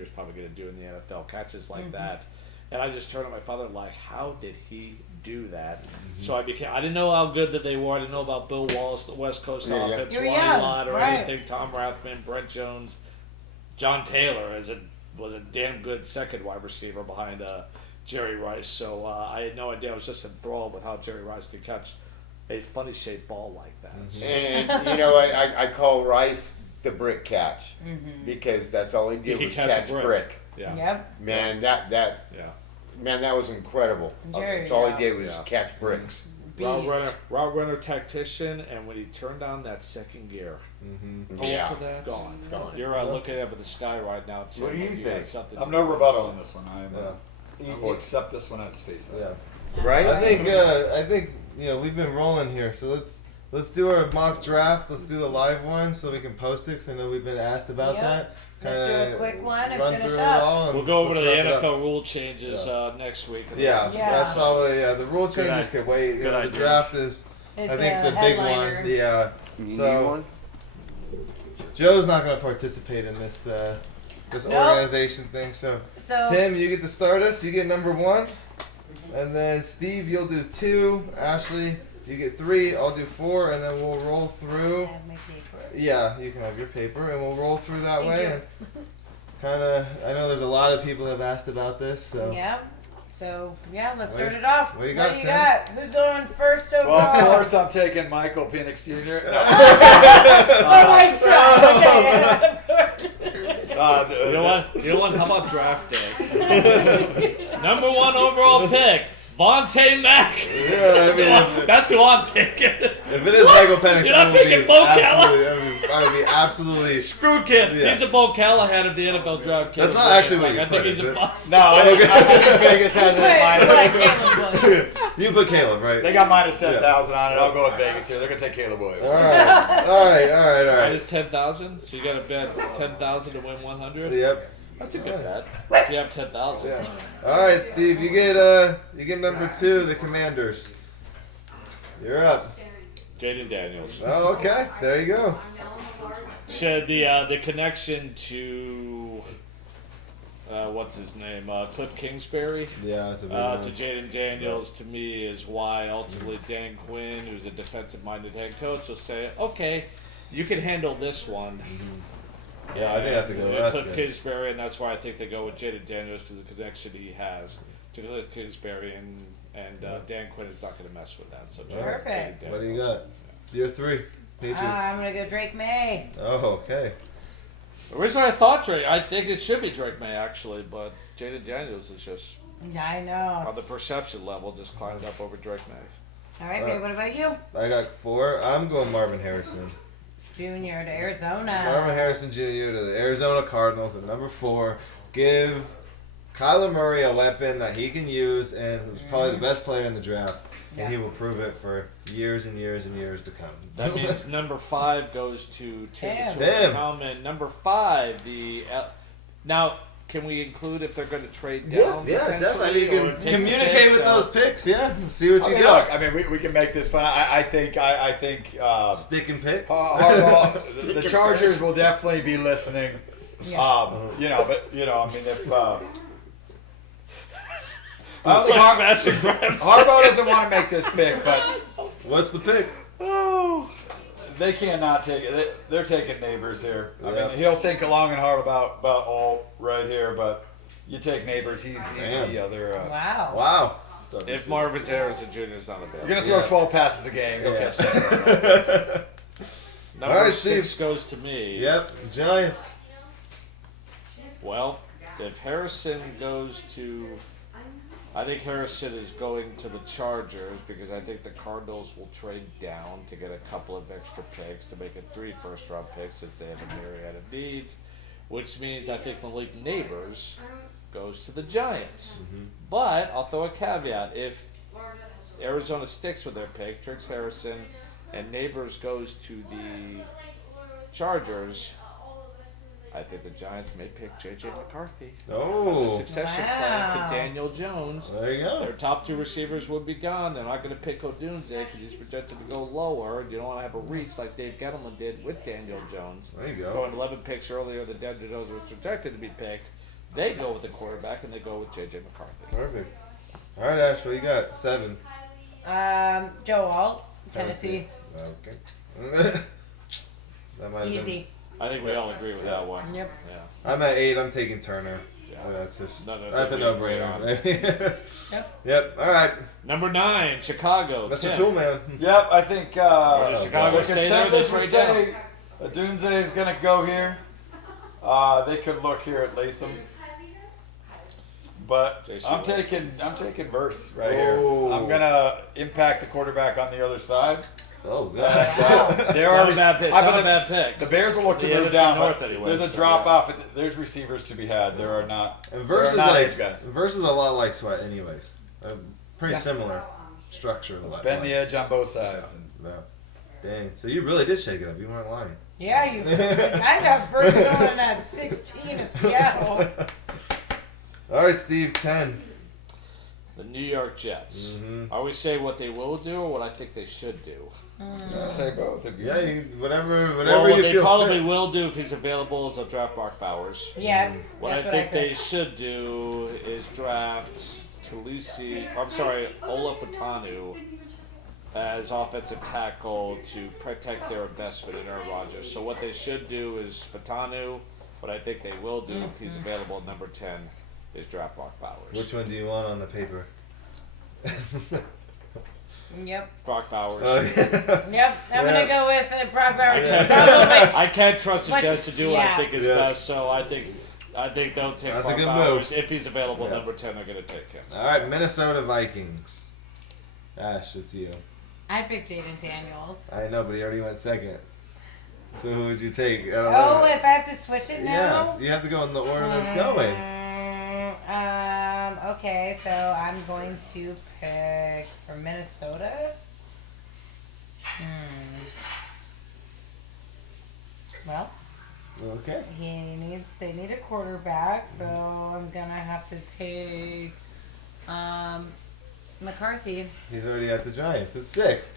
is probably going to do in the NFL, catches like that. And I just turned to my father like, how did he do that? So I didn't know how good that they were. I didn't know about Bill Wallace, the West Coast Yeah, yeah. offense, You were Ronnie young, Lott, or right. anything. Tom Rathman, Brent Jones, John Taylor was a damn good second wide receiver behind Jerry Rice. So I had no idea. I was just enthralled with how Jerry Rice could catch a funny shaped ball like that. So, And you know, I call Rice the brick catch because that's all he he did could was catch catch a brick. brick. Yeah. Yep. Man, that Yeah. was incredible. Jerry, That's all yeah. he did was Yeah. catch bricks. Beast. Route runner tactician, and when he turned on that second gear, Yeah. gone. Gone. You're looking up at the sky right now too. What do you got think? something I'm to no do. rebuttal on this one. Yeah. I will accept this one at its face value. Yeah. Right? I think we've been rolling here, so let's do our mock draft. Let's do the live one so we can post it. 'Cause I know we've been asked about Yep. that. Let's do Kinda a quick one and run finish through up. it all. And We'll go over to the let's wrap it up. NFL rule changes next week. Yeah, Yeah. that's probably the rule changes idea. could wait. You Good know, the idea. draft is Is I think the big headliner. one. Yeah. You need So one? Joe's not going to participate in this this Nope. organization thing. So So Tim, you get to start us. You get number 1, and then Steve, you'll do 2. Ashley, you get 3. I'll do 4, and then we'll roll through. I have my paper. Yeah, you can have your paper, and we'll roll through that Thank way. you. And kind of, I know there's a lot of people that have asked about this. So Yeah. So yeah, let's What start do it off. what do you got, do you Tim? got? Who's going first overall? Well, of course, I'm taking Michael Penix Jr. No. Oh, nice try. Okay. You know what? How about draft day? Number 1 overall pick, Vontae Mack. yeah, I mean, That's who I'm taking. if it is What? Michael Penix, You're not I would picking be Bo I would be absolutely. Screw Kim. Yeah. He's the Bo Callahan of the NFL draft. That's Caleb not actually Williams. what you I think put, he's is a it? bust. No, I think Vegas has it at minus. Like Caleb Williams. You put Caleb, right? They got minus 10,000 on it. I'll go with Vegas here. They're gonna take Caleb Williams. All right. Minus 10,000. So you got to bet 10,000 to win 100. Yep. That's a good bet. If you have 10,000. Yeah. All right, Steve, you get number 2, the Commanders. You're up. Jaden Daniels. Oh, okay. There you go. Shed the connection to what's his name? Cliff Kingsbury. Yeah, that's a big To one. Jaden Daniels, to me, is why ultimately Dan Quinn, who's a defensive-minded head coach, will say, "Okay, you can handle this one." Yeah, I think that's a good one. And That's Cliff good. Kingsbury, and that's why I think they go with Jaden Daniels because the connection he has to Cliff Kingsbury, and Dan Quinn is not going to mess with that. So Perfect. Jaden What do you Daniels. got? Year 3. Patriots. I'm gonna go Drake May. Oh, okay. Originally, I thought Drake. I think it should be Drake May actually, but Jaden Daniels is just Yeah, I know. on the perception level just climbed up over Drake May. All right, babe. What about you? I got 4. I'm going Marvin Harrison. Junior to Arizona. Marvin Harrison Jr. to the Arizona Cardinals at number 4. Give Kyler Murray a weapon that he can use, and who's probably the best player in the draft, Yeah. and he will prove it for years and years and years to come. That means number 5 goes to Tim. Tim. And number 5, now. Can we include if they're going to trade down? Yeah, definitely. You or can take communicate picks, with those picks, and see what you got. Look, I mean, we can make this fun. I think Stick and pick. Harbaugh, the Chargers will definitely be listening. Yeah. I mean, if It's like smashing grabs. Harbaugh doesn't want to make this pick, but What's the pick? they cannot take it. They're taking Neighbors here. I Yeah. mean, he'll think long and hard about all right here, but you take Neighbors. He's Damn. the other. Wow. Wow. If Marvin Harrison Jr. is not You're available. gonna throw Yeah. 12 passes a game. Go Yeah. catch that. Number All right, 6 Steve. goes to me. Yep, Giants. Well, if Harrison goes to... I think Harrison is going to the Chargers because I think the Cardinals will trade down to get a couple of extra picks to make it 3 first-round picks since they have a myriad of needs, which means I think Malik Neighbors goes to the Giants. But I'll throw a caveat. If Arizona sticks with their pick, tricks Harrison, and Neighbors goes to the Chargers, I think the Giants may pick J.J. McCarthy as a Oh, succession plan Wow. to Daniel Jones. there you go. Their top 2 receivers would be gone. They're not going to pick Odunze because he's projected to go lower. You don't want to have a reach like Dave Gettleman did with Daniel Jones. There you go. Going 11 picks earlier than Daniel Jones was projected to be picked. They go with the quarterback and they go with J.J. McCarthy. Perfect. All right, Ash, what you got? 7. Joe Alt, Tennessee. Okay. That might have been. Easy. I think we all agree with that one. Yep. Yeah. I'm at 8. I'm taking Turner. Yeah. That's just Another that's a thing we agree no-brainer. Yep. Yep. All right, Number 9, Chicago. Mr. Tim. Toolman. Yep, I think Does Chicago the stay there? consensus They would trade down. say Dunze is going to go here. They could look here at Latham, but JC I'm taking Verse right here. Oh. I'm gonna impact the quarterback on the other side. Oh gosh. There Not are a bad pick. I Not bet a bad pick. the Bears will look to The move NFC down. North But anyway, there's a so, drop yeah. off. There's receivers to be had. There are not. And there Verse are is not like edge guys. Verse is a lot like Sweat, anyways. Pretty Yeah. similar structure. Let's bend the edge on both sides. And No. Dang. So you really did shake it up. You weren't lying. Yeah, you. I got first going at 16 of Seattle. All right, Steve. 10. The New York Jets. Mhm. Are we saying what they will do or what I think they should do? say both if you. Yeah. Whatever Well, what you they feel probably fit. will do if he's available is they'll draft Mark Bowers. Yeah. What that's I think they think. should do is draft Ola Fatanu as offensive tackle to protect their investment in Aaron Rodgers. So what they should do is Fatanu. What I think they will do if he's available at number 10 is draft Mark Bowers. Which one do you want on the paper? Yep. Brock Bowers. Oh, yeah. Yep. I'm Yeah. gonna go with Brock Bowers. I can't trust the Like, Jets to do what yeah. I think is Yeah. best, so I think they'll take That's a Brock good Bowers. move. If he's available at Yeah. number 10, they're going to take him. All right, Minnesota Vikings. Ash, it's you. I picked Jaden Daniels. I know, but he already went second. So who would you take? Oh, if I have to switch it now? Yeah, you have to go in the order that's going. Okay, so I'm going to pick for Minnesota. Well, Okay. they need a quarterback, so I'm gonna have to take McCarthy. He's already at the Giants. It's 6.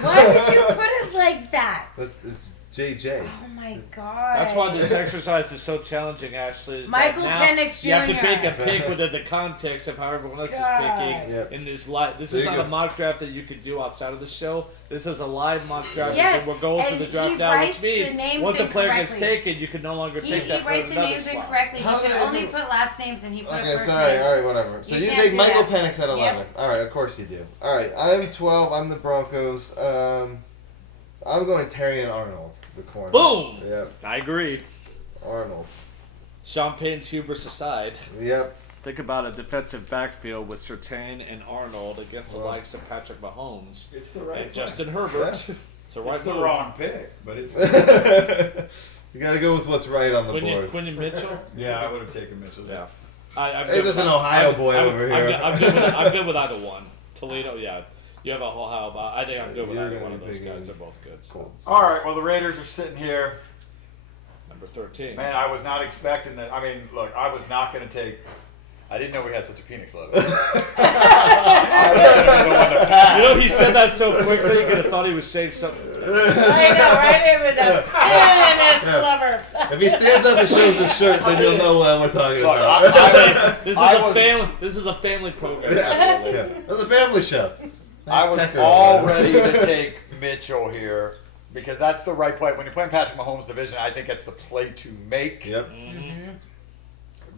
Why would you put it like that? It's JJ. Oh my god. That's why this exercise is so challenging, Ashley. Is Michael that now Penix you have to Jr. pick a pick within the context of how everyone else God. is picking Yep. in this This There is you not go. a mock draft that you could do outside of the show. This is a live mock draft. Yes, And we're going and through the draft he now, writes which the means names once a player gets incorrectly. taken, you can no longer He take that player writes to the another names slot. incorrectly. How He should did I only do- put last names and he put Okay, first sorry. name. All right, whatever. So You you can't take do Michael that. Penix at 11. All right, of course you do. All right, I'm 12. I'm the Broncos. I'm going Terry and Arnold, the corner. Boom! Yep, I agree. Arnold. Sean Payne's hubris aside, Yep. think about a defensive backfield with Surtain and Arnold against the Well. likes of Patrick Mahomes It's the right. and Justin Herbert. It's the right It's the move. wrong pick, but it's. You got to go with what's right on the board. Quinion Mitchell. Yeah, I would have taken Mitchell. Yeah. I'm He's good just with an that. Ohio boy over here. I'm good with either one. Toledo, yeah. You have a Ohio, but I think I'm good with You're either gonna one of be those picking guys. They're both good. So. Colts. All right. Well, the Raiders are sitting here. Number 13. Man, I was not expecting that. I mean, look, I was not going to take. I didn't know we had such a Phoenix lover. You know, he said that so quickly, you could have thought he was saying something. I know, right? It was a penis lover. If he stands up and shows his shirt, then you'll know what we're talking Look, about. This is a family program. Yeah. That's a family show. I was Pecker all over there. ready to take Mitchell here because that's the right play. When you're playing Patrick Mahomes' division, I think that's the play to make. Yep.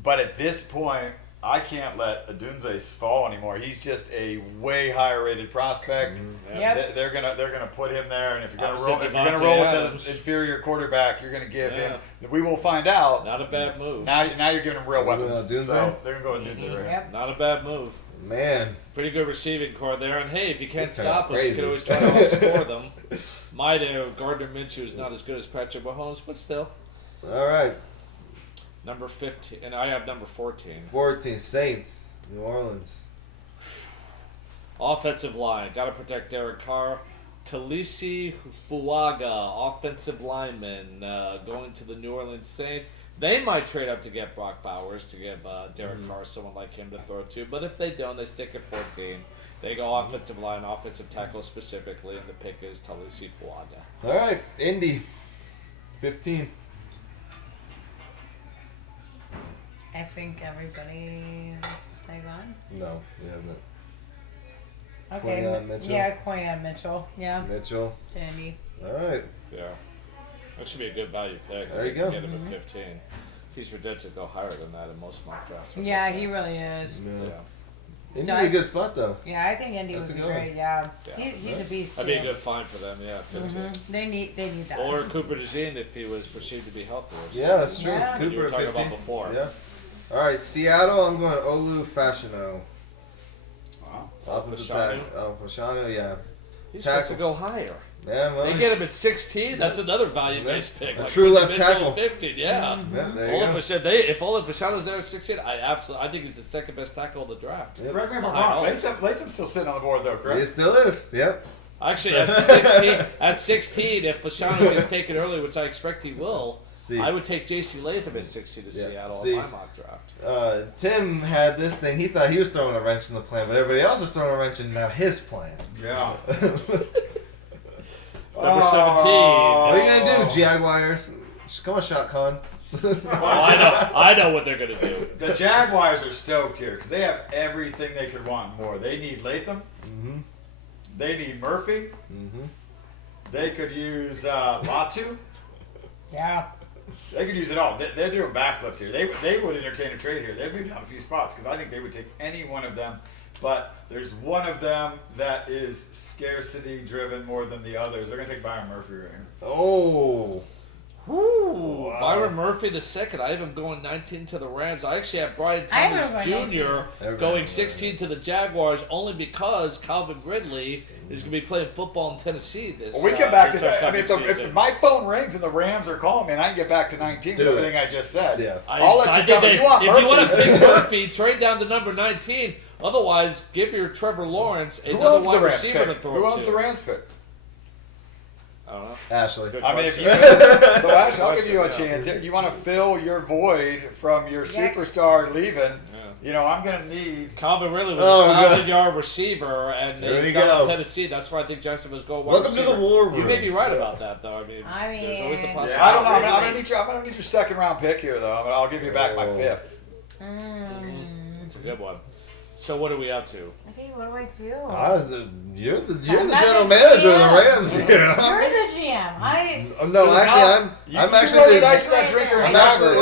But at this point, I can't let Adunze fall anymore. He's just a way higher rated prospect. Yep. They're gonna put him there, and if you're gonna Opposite roll Devontae with Adams. the inferior quarterback, you're gonna give Yeah. him. We will find out. Not a bad move. Now you're giving him real Are we going weapons. Adunze? So they're gonna go with Adunze right here. Yep. Not a bad move. Man. Pretty good receiving core there. And hey, if you can't He's kinda stop them, you crazy. can always try to outscore them. My day, Gardner Minshew is not as good as Patrick Mahomes, but still. All right. Number 15, and I have number 14. 14 Saints, New Orleans. Offensive line, got to protect Derek Carr. Talisi Fuaga, offensive lineman, going to the New Orleans Saints. They might trade up to get Brock Bowers to give Derek Carr someone like him to throw to. But if they don't, they stick at 14. They go offensive line, offensive tackle specifically, and the pick is Talisi Fuaga. All right. Indy, 15. I think everybody has to stay on. No, he hasn't. Okay. Quinyon Mitchell. Yeah, Quinyon Mitchell. Yeah. Mitchell. Dandy. All right. Yeah. That should be a good value pick. There you I think go. Get him at 15. He's projected to go higher than that in most mock drafts. Yeah, he really is. Yeah. Yeah. Indy's No, a good spot, though. Yeah, I think Indy That's would a be good great. one. Yeah. Yeah. He's a beast. That'd be a too. good find for them, yeah. 15. They need that. Or Cooper DeJean if he was perceived to be healthy. or Yeah, that's true. Yeah. You were Cooper talking at about 15. before. Yeah. All right, Seattle, I'm going Olu Fashanu. Wow. Offensive Fashanu? tackle. Oh, Fashanu, yeah. He's Tackle. supposed to go higher. Yeah, well. They get him at 16. That's another value-based pick. A true left Mitchell tackle. at 15, yeah. Yeah, there you go. If Olaf Fashano's there at 16, I think he's the second best tackle of the draft. Yep. Correct me if I'm I wrong. know. Latham's still sitting on the board though, He correct? still is. Yep. Actually, at 16, if Fashanu gets taken early, which I expect he will, See. I would take J.C. Latham at 16 to Yeah. Seattle See. in my mock draft. Tim had this thing. He thought he was throwing a wrench in the plan, but everybody else is throwing a wrench in now his plan. Yeah. Number 17. What are you gonna do, Jaguars? Just come on, Shot Khan. I know what they're gonna do. The Jaguars are stoked here because they have everything they could want more. They need Latham. Mm-hmm. They need Murphy. Mm-hmm. They could use Latu. Yeah. They could use it all. They're doing backflips here. They would entertain a trade here. They'd move down a few spots because I think they would take any one of them. But there's one of them that is scarcity driven more than the others. They're going to take Byron Murphy right here. Oh. Ooh, Wow. Byron Murphy the second. I have him going 19 to the Rams. I actually have Brian I have him Thomas going Jr. 19. Everybody going has 16 to the Jaguars only because Calvin Ridley is going to be playing football in Tennessee this Well, we get back to this that. I mean, upcoming if season. my phone rings and the Rams are calling me and I can get back to 19 with Do it. everything I just said, Yeah. I'll let you go. If you want if you want to Murphy, pick Murphy, trade down to number 19. Otherwise, give your Trevor Lawrence who another owns the wide Rams receiver to pick? throw Who to. owns the Rams pick? I don't know. Ashley. Good I mean, if question. you so Ash, I'll give you a Question, yeah. chance here. You want to fill your void from your Yeah. superstar leaving. Yeah. You know, I'm going to need. Calvin Ridley was Oh, a God. 1,000-yard receiver, and There he's you got go. in Tennessee. That's why I think Jackson was going wide Welcome to receiver. the war room. You may be right Yeah. about that, though. I there's always the mean- possibility. I don't know. I'm going to need your second round pick here, though. I'll give you back my Oh. fifth. It's a good one. So what are we up to? Okay, what do I do? You're the I'm not general the manager of the GM. Rams here. You're the GM. No, You're actually, not- I'm you actually roll the the dice for that drinker. I'm and actually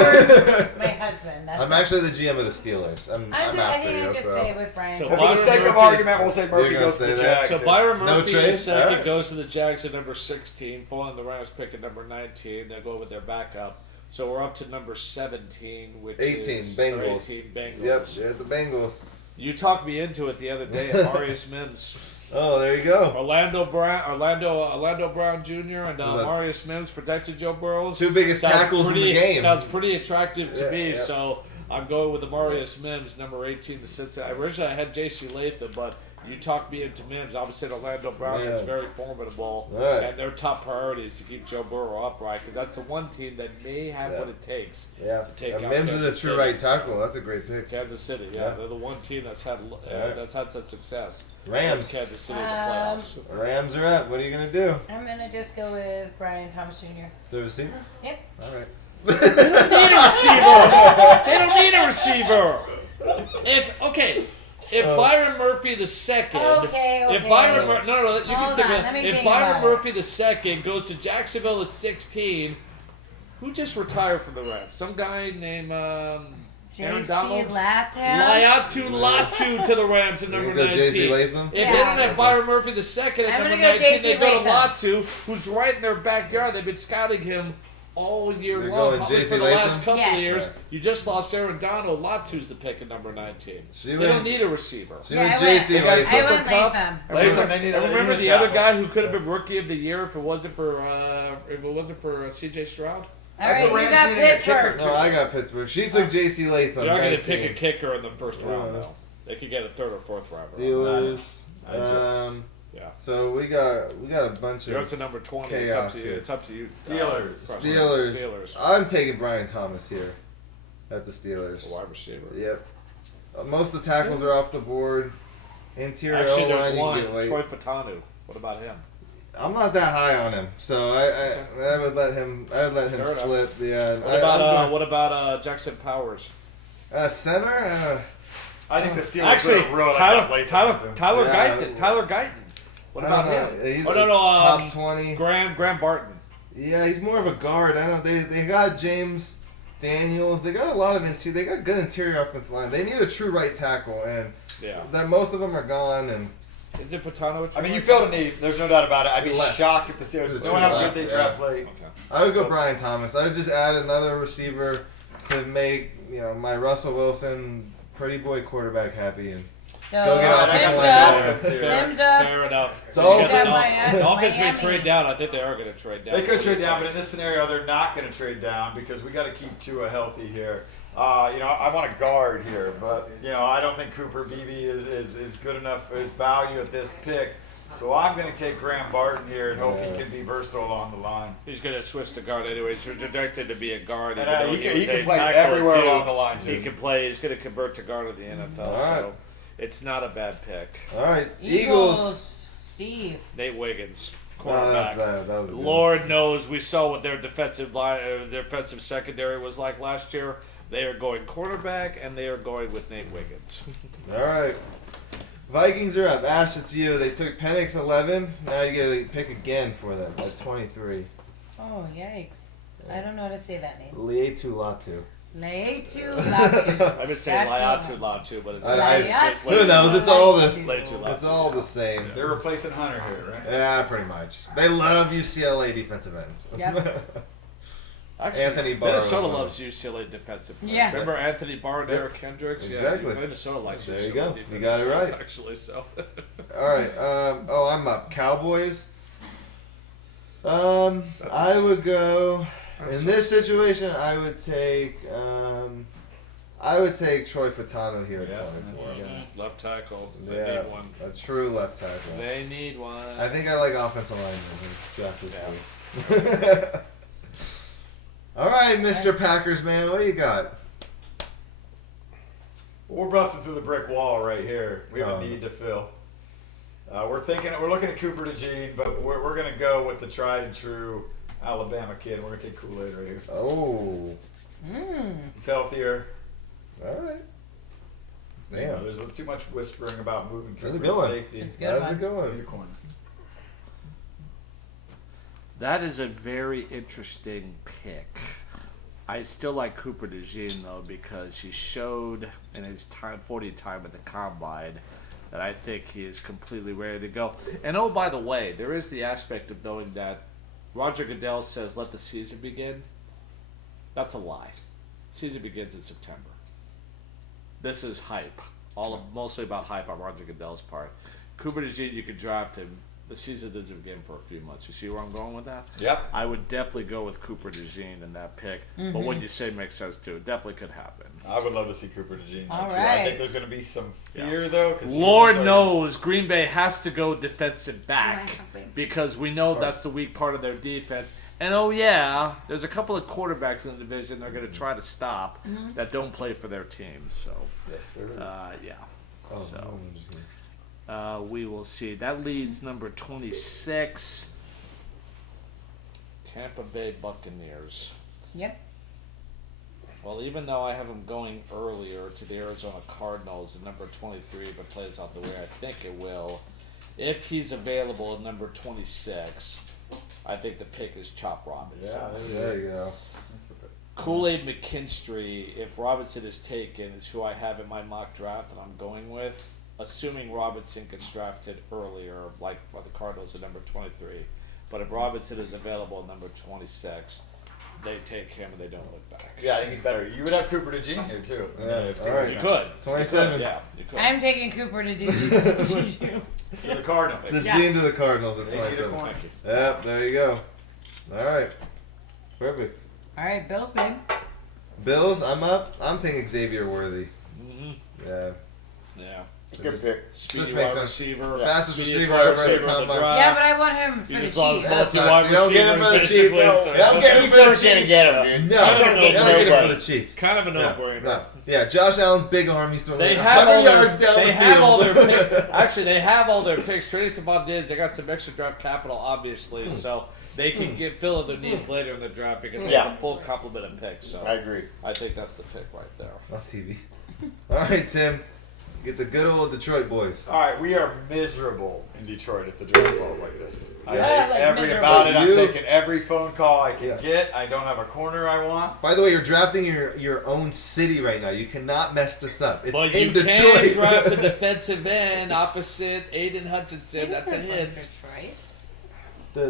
My husband. That's I'm actually the GM of the Steelers. I'm I after think you. I just so. stay with Brian. So But for the Byron sake of Murphy- argument, we'll say Murphy You're gonna goes to say the that? Jags. So here. Byron No Murphy trade? is second, Alright. goes to the Jags at number 16, following the Rams pick at number 19. They go with their backup. So we're up to number 17, which 18 is Bengals. 18 Bengals. Yep, yeah, the Bengals. You talked me into it the other day at Marius Mims. Oh, there you go. Orlando Brown Jr. and Look. Marius Mims protected Joe Burrows. Two biggest Sounds tackles in the game. Sounds pretty attractive to Yeah, me. yeah. So I'm going with Amarius Mims, number 18 to Cincinnati. Originally, I had J.C. Latham, but you talked me into Mims. Opposite Orlando Brown, Yeah. it's very formidable. Right. And their top priority is to keep Joe Burrow upright, because that's the one team that may have what it takes Yeah. to take out Mims is a Kansas true City. right tackle. That's a great pick. Kansas City, Yeah. they're the one team that's had such success. Rams. That's Kansas City in the playoffs. Rams are up. What are you gonna do? I'm gonna just go with Brian Thomas Jr. The receiver? Yep. All right. They don't need a receiver. They don't need a receiver. If Byron Murphy the second, Okay. if Byron you Hold can on, stick with. let me If think Byron about Murphy the second goes to Jacksonville at 16, who just retired from the Rams? Some guy named Aaron J.C. Donald. Latham. Latu to the Rams at number You gonna go 19. J.C. Latham? If they Yeah. don't have Byron Murphy the second at I'm number gonna go 19, J.C. they go to Latham. Latu, who's right in their backyard. They've been scouting him all year They're long, going probably J.C. for the Latham? last couple Yes. of years. Yeah. You just lost Aaron Donald. Latu's the pick at number 19. She They went- don't need a receiver. She Yeah, went I went- J.C. They got Latham. I Cooper went Kupp. Latham. I remember, Latham, they need a- I they remember need a the other tackle. guy who could have been Rookie of the Year if it wasn't for C.J. Stroud. All right, The you Rams got needed a kicker, Pittsburgh. too. No, I got Pittsburgh. She took J.C. Latham. You're not going to 19. pick a kicker in the first round, Yeah. though. They could get a third or fourth rounder. Steelers. I just- Yeah. So we got a bunch You're up of to number 20. chaos It's here. up to you. Steelers. Crush. Steelers. I'm taking Brian Thomas here at the Steelers. A wide receiver. Yep. Most of the tackles are off the board. Interior Actually, O-line, there's you can one. get late. Troy Fatanu. What about him? I'm not that high on him, so I would let him Fair enough. slip. Yeah. What about Jackson Powers? Center? I think the Steelers Actually, would have really Tyler Yeah. Guyton. Tyler Guyton. What I about don't him? know. He's Oh, a no, top 20. Graham Barton. Yeah, he's more of a guard. I don't. They got James Daniels. They got a lot of They got good interior offensive line. They need a true right tackle, and Yeah. most of them are gone. And Is it Fatano? I mean, you filled a need. There's no doubt about it. I'd be Left. shocked if the Steelers It's they don't have a left, good day yeah. draft late. Okay. I would go Brian Thomas. I would just add another receiver to make my Russell Wilson pretty boy quarterback happy. And So Go get offensive Tim's line up. offense here. Tim's up. Fair enough. Dolphins. You got Miami. the Dolphins may Miami. trade down. I think they are going to trade down. They could trade down, but in this scenario, they're not going to trade down because we got to keep Tua healthy here. I want a guard here, but I don't think Cooper Beebe is good enough for his value at this pick. So I'm going to take Graham Barton here and hope he can be versatile on the line. He's going to switch to guard anyways. He's projected to be a guard. And, even though he was can a play tackle everywhere too. along the line, too. He can play. He's going to convert to guard in the NFL. All right. So it's not a bad pick. all right, Eagles. Steve. Nate Wiggins, Oh, cornerback. that was a good Lord knows we saw what their defensive line, their defensive secondary was like last year. They are going cornerback, and they are going with Nate Wiggins. one. All right. Vikings are up. Ash, it's you. They took Penix 11. Now you get to pick again for them at 23. Oh, yikes. I don't know how to say that name. Lietu Latu. Leitu Latu. I've been saying That's Latu, but it's Laiatu. Who knows? It's all the Latu. it's all the same. They're replacing Hunter here, right? Yeah, pretty much. They love UCLA defensive ends. Yep. Actually, Anthony Barr. Minnesota loves UCLA defensive players. Yeah. Remember Anthony Barr and Yep. Eric Kendricks? Exactly. Yeah, Minnesota likes There UCLA you go. defensive You got it players, right. Actually, so. All right. I'm up. Cowboys. I would go in this situation. I would take Troy Fatano here at Yeah, 24. Left tackle. They Yeah, need one. a true left tackle. They need one. I think I like offensive linemen. Drafted. All right, Mr. Packers man, what do you got? We're busting through the brick wall right here. We have Oh. a need to fill. We're looking at Cooper DeJean, but we're going to go with the tried and true Alabama kid. We're going to take Kool-Aid right here. Oh, He's healthier. all right. You know, Damn. there's too much whispering about moving How's Cooper it to going? safety. It's good. How's one. it going? Unicorn. That is a very interesting pick. I still like Cooper DeJean though because he showed in his 40 time at the combine that I think he is completely ready to go. And oh, by the way, there is the aspect of knowing that Roger Goodell says let the season begin. That's a lie. Season begins in September. This is hype. Mostly about hype on Roger Goodell's part. Cooper DeJean, you could draft him the season did begin for a few months. You see where I'm going with that? Yep. I would definitely go with Cooper DeJean in that pick. But what you say makes sense too. It definitely could happen. I would love to see Cooper DeJean. All too. right. I think there's going to be some fear though. 'Cause Lord humans are- knows Green Bay has to go defensive back Exactly. because we know that's the weak part of their defense. And oh yeah, there's a couple of quarterbacks in the division they're going to try to stop that don't play for their team. So Yes, sir. yeah. Oh, So. no, I'm just kidding. We will see. That leads number 26, Tampa Bay Buccaneers. Yep. Well, even though I have them going earlier to the Arizona Cardinals at number 23, but plays out the way I think it will, if he's available at number 26, I think the pick is Chop Robinson. Yeah, There you go. Kool-Aid McKinstry, if Robinson is taken, is who I have in my mock draft that I'm going with. Assuming Robinson gets drafted earlier, like by the Cardinals at number 23. But if Robinson is available at number 26, they take him and they don't look back. Yeah, I think he's better. You would have Cooper DeJean here too. Yeah, If all right. You could. 27. Yeah, you could. I'm taking Cooper to do. To the Cardinals. The Gene to the Cardinals at They get a 27. corner. Thank you. Yep, there you go. All right. Perfect. All right, Bills, babe. Bills, I'm up. I'm taking Xavier Worthy. Mm-hmm. Yeah. Yeah. Good pick. Speedy makes wide sense. receiver. Fastest speediest receiver wide I've ever receiver in the combine. draft. Yeah, but I want him for You the just lost Chiefs. both That's your not- wide you don't get him receivers, for the Chiefs, basically, no. so- Don't get him for the You're gonna get him, dude. No, I don't don't know, get him nobody. for the Chiefs. Kind of a Yeah, no-brainer. no. Yeah, Josh Allen's big arm. He's throwing They like have all 100 their, yards down they the have field. all their picks. Actually, they have all their picks. Trace Savant did. They got some extra draft capital, obviously, so they can fill in their needs later in the draft because they Yeah. have a full complement of picks. So I agree. I think that's the pick right there. On TV. All right, Tim. Get the good old Detroit boys. All right, we are miserable in Detroit if the draft falls like this. I Yeah, hate like every miserable. about it. I'm You- taking every phone call I can Yeah. get. I don't have a corner I want. By the way, you're drafting your own city right now. You cannot mess this up. It's But in you Detroit. can draft a defensive end opposite Aiden Hutchinson. That's a hit. Detroit.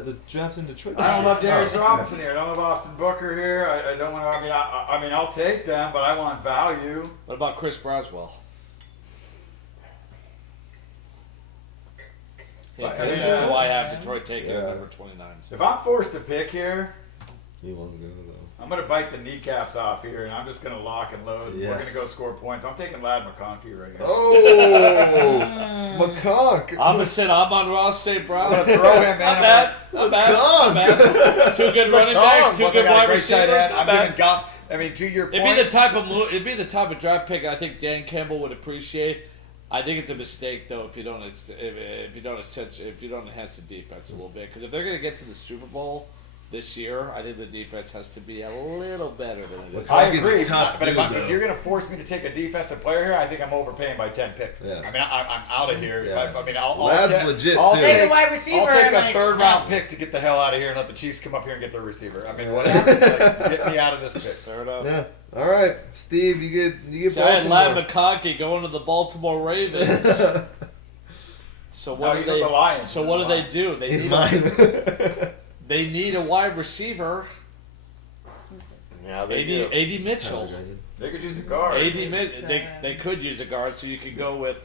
the draft's in Detroit. I don't love Darius Oh, Robinson here. I don't love Austin Booker here. I don't want to. I mean, I'll take them, but I want value. What about Chris Braswell? Yeah, Right. this Yeah. is why I have Detroit taking Yeah. number 29. If I'm forced to pick here, You won't go though. I'm going to bite the kneecaps off here, and I'm just going to lock and load. We're going Yes. to go score points. I'm taking Lad McConkey right here. Oh, McConk. Opposite Amon Ross St. Brown. I'm gonna throw him, man. Not bad. Not bad. Not bad. Two good running backs. Two Plus, I good got a wide great receivers. tight end. Not I'm bad. giving Goff. I mean, to your point. It'd be the type of draft pick I think Dan Campbell would appreciate. I think it's a mistake though if you don't enhance the defense a little bit, because if they're going to get to the Super Bowl this year, I think the defense has to be a little better than it is. I McConkey's a agree, tough but dude, if though. you're going to force me to take a defensive player here, I think I'm overpaying by 10 picks. Yeah. I mean, I'm out of here. Yeah. I'll Lad's take, legit, I'll too. take, Take a wide receiver I'll take and, a like, third done. round pick to get the hell out of here and let the Chiefs come up here and get their receiver. I mean, whatever. Like, get me out of this pick. Fair enough. Yeah. All right, Steve. You get So I had Lad Baltimore. McConkey going to the Baltimore Ravens. So No, what he's do with they? the Lions. So He's what with do the they do? They He's need mine. they need a wide receiver. Yeah, they do. AD Mitchell. They could use a guard. They could use a guard, so you could go with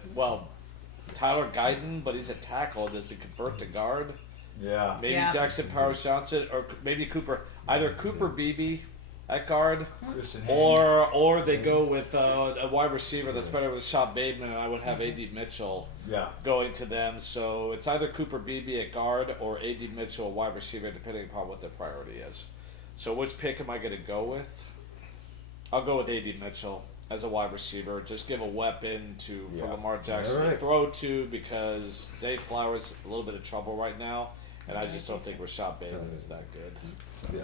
Tyler Guyton, but he's a tackle. Does he convert to guard? Yeah. Maybe Yeah. Jackson Powers Johnson, or maybe Cooper. Either Cooper Beebe at guard, Christian Haynes. or they go with a wide receiver that's better with Sean Bateman, and I would have AD Mitchell Yeah. going to them. So it's either Cooper Beebe at guard or AD Mitchell a wide receiver, depending upon what their priority is. So which pick am I going to go with? I'll go with AD Mitchell as a wide receiver. Just give a weapon for Lamar Jackson All to right. throw to, because Zay Flowers a little bit of trouble right now, and I just don't think Rashad Bateman is that good. Yeah.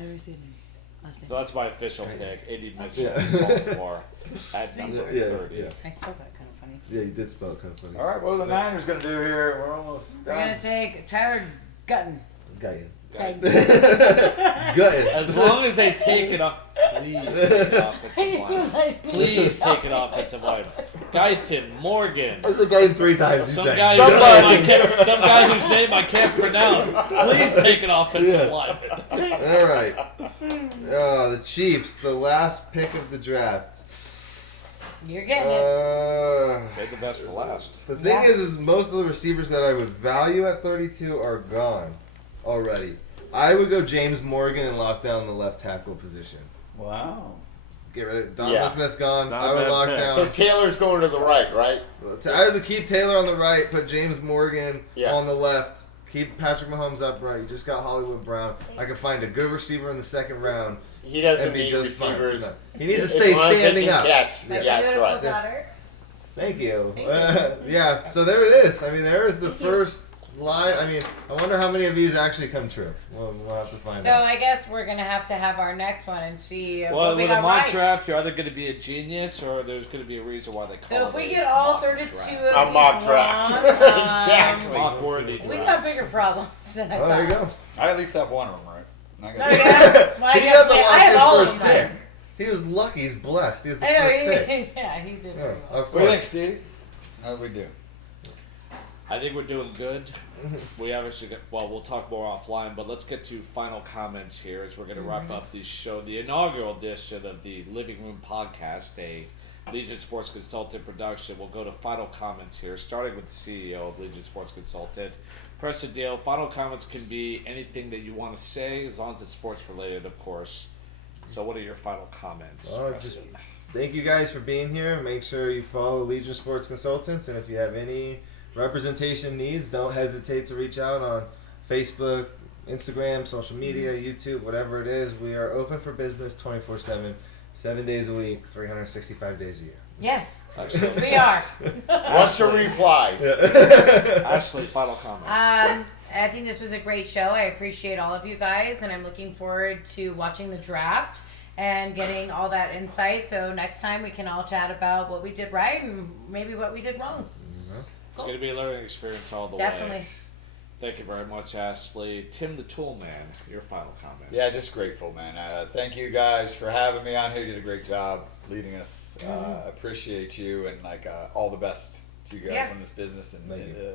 I received him. So that's my official pick, AD Mitchell, Yeah. Baltimore, at number Yeah, 30. yeah. I spelled that kind of funny. Yeah, you did spell it kind of funny. All right, what are the Niners going to do here? We're almost We're done. gonna take Tyler Gutton. Guyton. Like, Gutted. As long as they take it off, please take it offensive line. Please take it offensive line. Guyton, Morgan. I said Guyton 3 times. Some you said. guy, some guy whose name I can't pronounce. Please take an offensive Yeah. lineman. All right. Oh, the Chiefs, the last pick of the draft. You're getting it. Save the best for last. The thing is most of the receivers that I would value at 32 are gone already. I would go James Morgan and lock down the left tackle position. Wow. Get rid of Donovan Smith's gone. Not a I would bad lock pick. down. So Taylor's going to the right, right? I would keep Taylor on the right, put James Morgan Yeah. on the left. Keep Patrick Mahomes upright. You just got Hollywood Brown. I could find a good receiver in the second round He doesn't and be need just fine. receivers. No. He needs to It's stay one standing pick and up. catch. Yeah. Yeah, that's right. daughter. Thank you. Yeah, so there it is. I mean, there is the first lie. I mean, I wonder how many of these actually come true. We'll have to find So out. I guess we're gonna have to have our next one and see Well, what we with a got mock right. draft, you're either going to be a genius or there's going to be a reason why they call So it if we a get all mock 32 draft. of A mock these draft. wrong, Exactly. Mock worthy draft. we got bigger problems than I Oh, there you thought. go. I at least have one of them right. I Oh got yeah. Well, I He guess got the I have locked all in of first them pick. right. He was lucky. He's blessed. He was the I know. first pick. Yeah, he did. Yeah, very well. of What do you think, course. Steve? How do we do? I think we're doing good. We obviously got, well, we'll talk more offline, but let's get to final comments here as we're going to wrap up the show, the inaugural edition of the Living Room Podcast, a Legion Sports Consultant production. We'll go to final comments here, starting with the CEO of Legion Sports Consultant. Preston Dale, final comments can be anything that you want to say, as long as it's sports related, of course. So what are your final comments, Just Preston? thank you guys for being here. Make sure you follow Legion Sports Consultants, and if you have any representation needs, don't hesitate to reach out on Facebook, Instagram, social media, YouTube, whatever it is. We are open for business 24/7, 7 days a week, 365 days a year. Yes, Excellent. we are. What's the replies? Ashley, final comments. I think this was a great show. I appreciate all of you guys, and I'm looking forward to watching the draft and getting all that insight. So next time we can all chat about what we did right and maybe what we did wrong. It's going to be a learning experience all the Definitely. way. Thank you very much, Ashley. Tim the Tool Man, your final comments. Yeah, just grateful, man. Thank you guys for having me on here. You did a great job leading us. Appreciate you and all the best to you guys Yes. in this business and Thank you.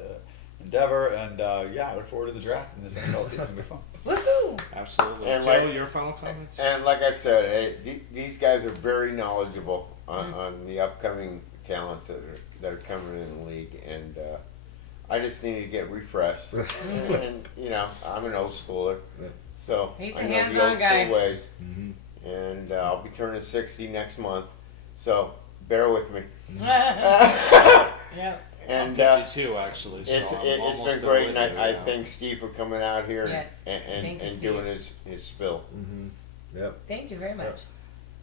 endeavor. And yeah, I look forward to the draft and this NFL season will be fun. Woohoo! Absolutely. And Joe, like- your final comments? And like I said, these guys are very knowledgeable on the upcoming talents that are coming in the league, and I just need to get refreshed. And I'm an old schooler, Yeah. so He's a I know the hands-on old guy. school ways. Mhm. And I'll be turning 60 next month, so bear with me. Yeah. And I'm 52, actually, so it's I'm almost been there great, with and you, I yeah. thank Steve for coming out here Yes. Thank you, and Steve. doing his spill. Mhm. Yep. Thank you very much.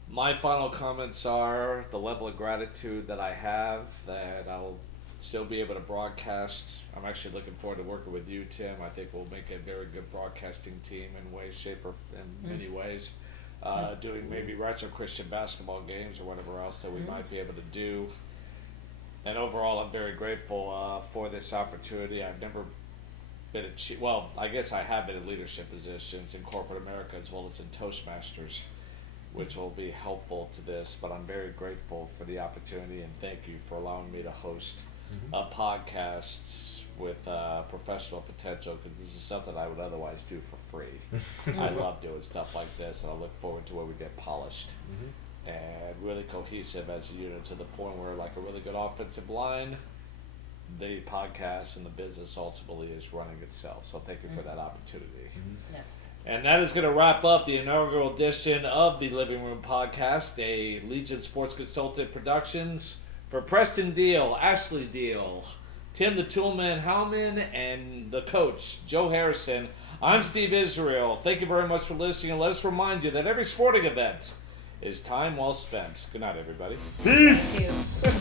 My final comments are the level of gratitude that I have that I'll still be able to broadcast. I'm actually looking forward to working with you, Tim. I think we'll make a very good broadcasting team in way, shape, or in many ways. Doing maybe retro Christian basketball games or whatever else that we might be able to do. And overall, I'm very grateful for this opportunity. I've never been well, I guess I have been in leadership positions in corporate America as well as in Toastmasters, which will be helpful to this. But I'm very grateful for the opportunity, and thank you for allowing me to host a podcast with professional potential, because this is something I would otherwise do for free. I love doing stuff like this, and I look forward to where we get polished and really cohesive as a unit, to the point where, like a really good offensive line, the podcast and the business ultimately is running itself. So thank you for that opportunity. Yeah. And that is going to wrap up the inaugural edition of the Living Room Podcast, a Legion Sports Consultant Productions. For Preston Deal, Ashley Deal, Tim the Toolman Howman, and the coach, Joe Harrison, I'm Steve Israel. Thank you very much for listening, and let us remind you that every sporting event is time well spent. Good night, everybody. Thank you.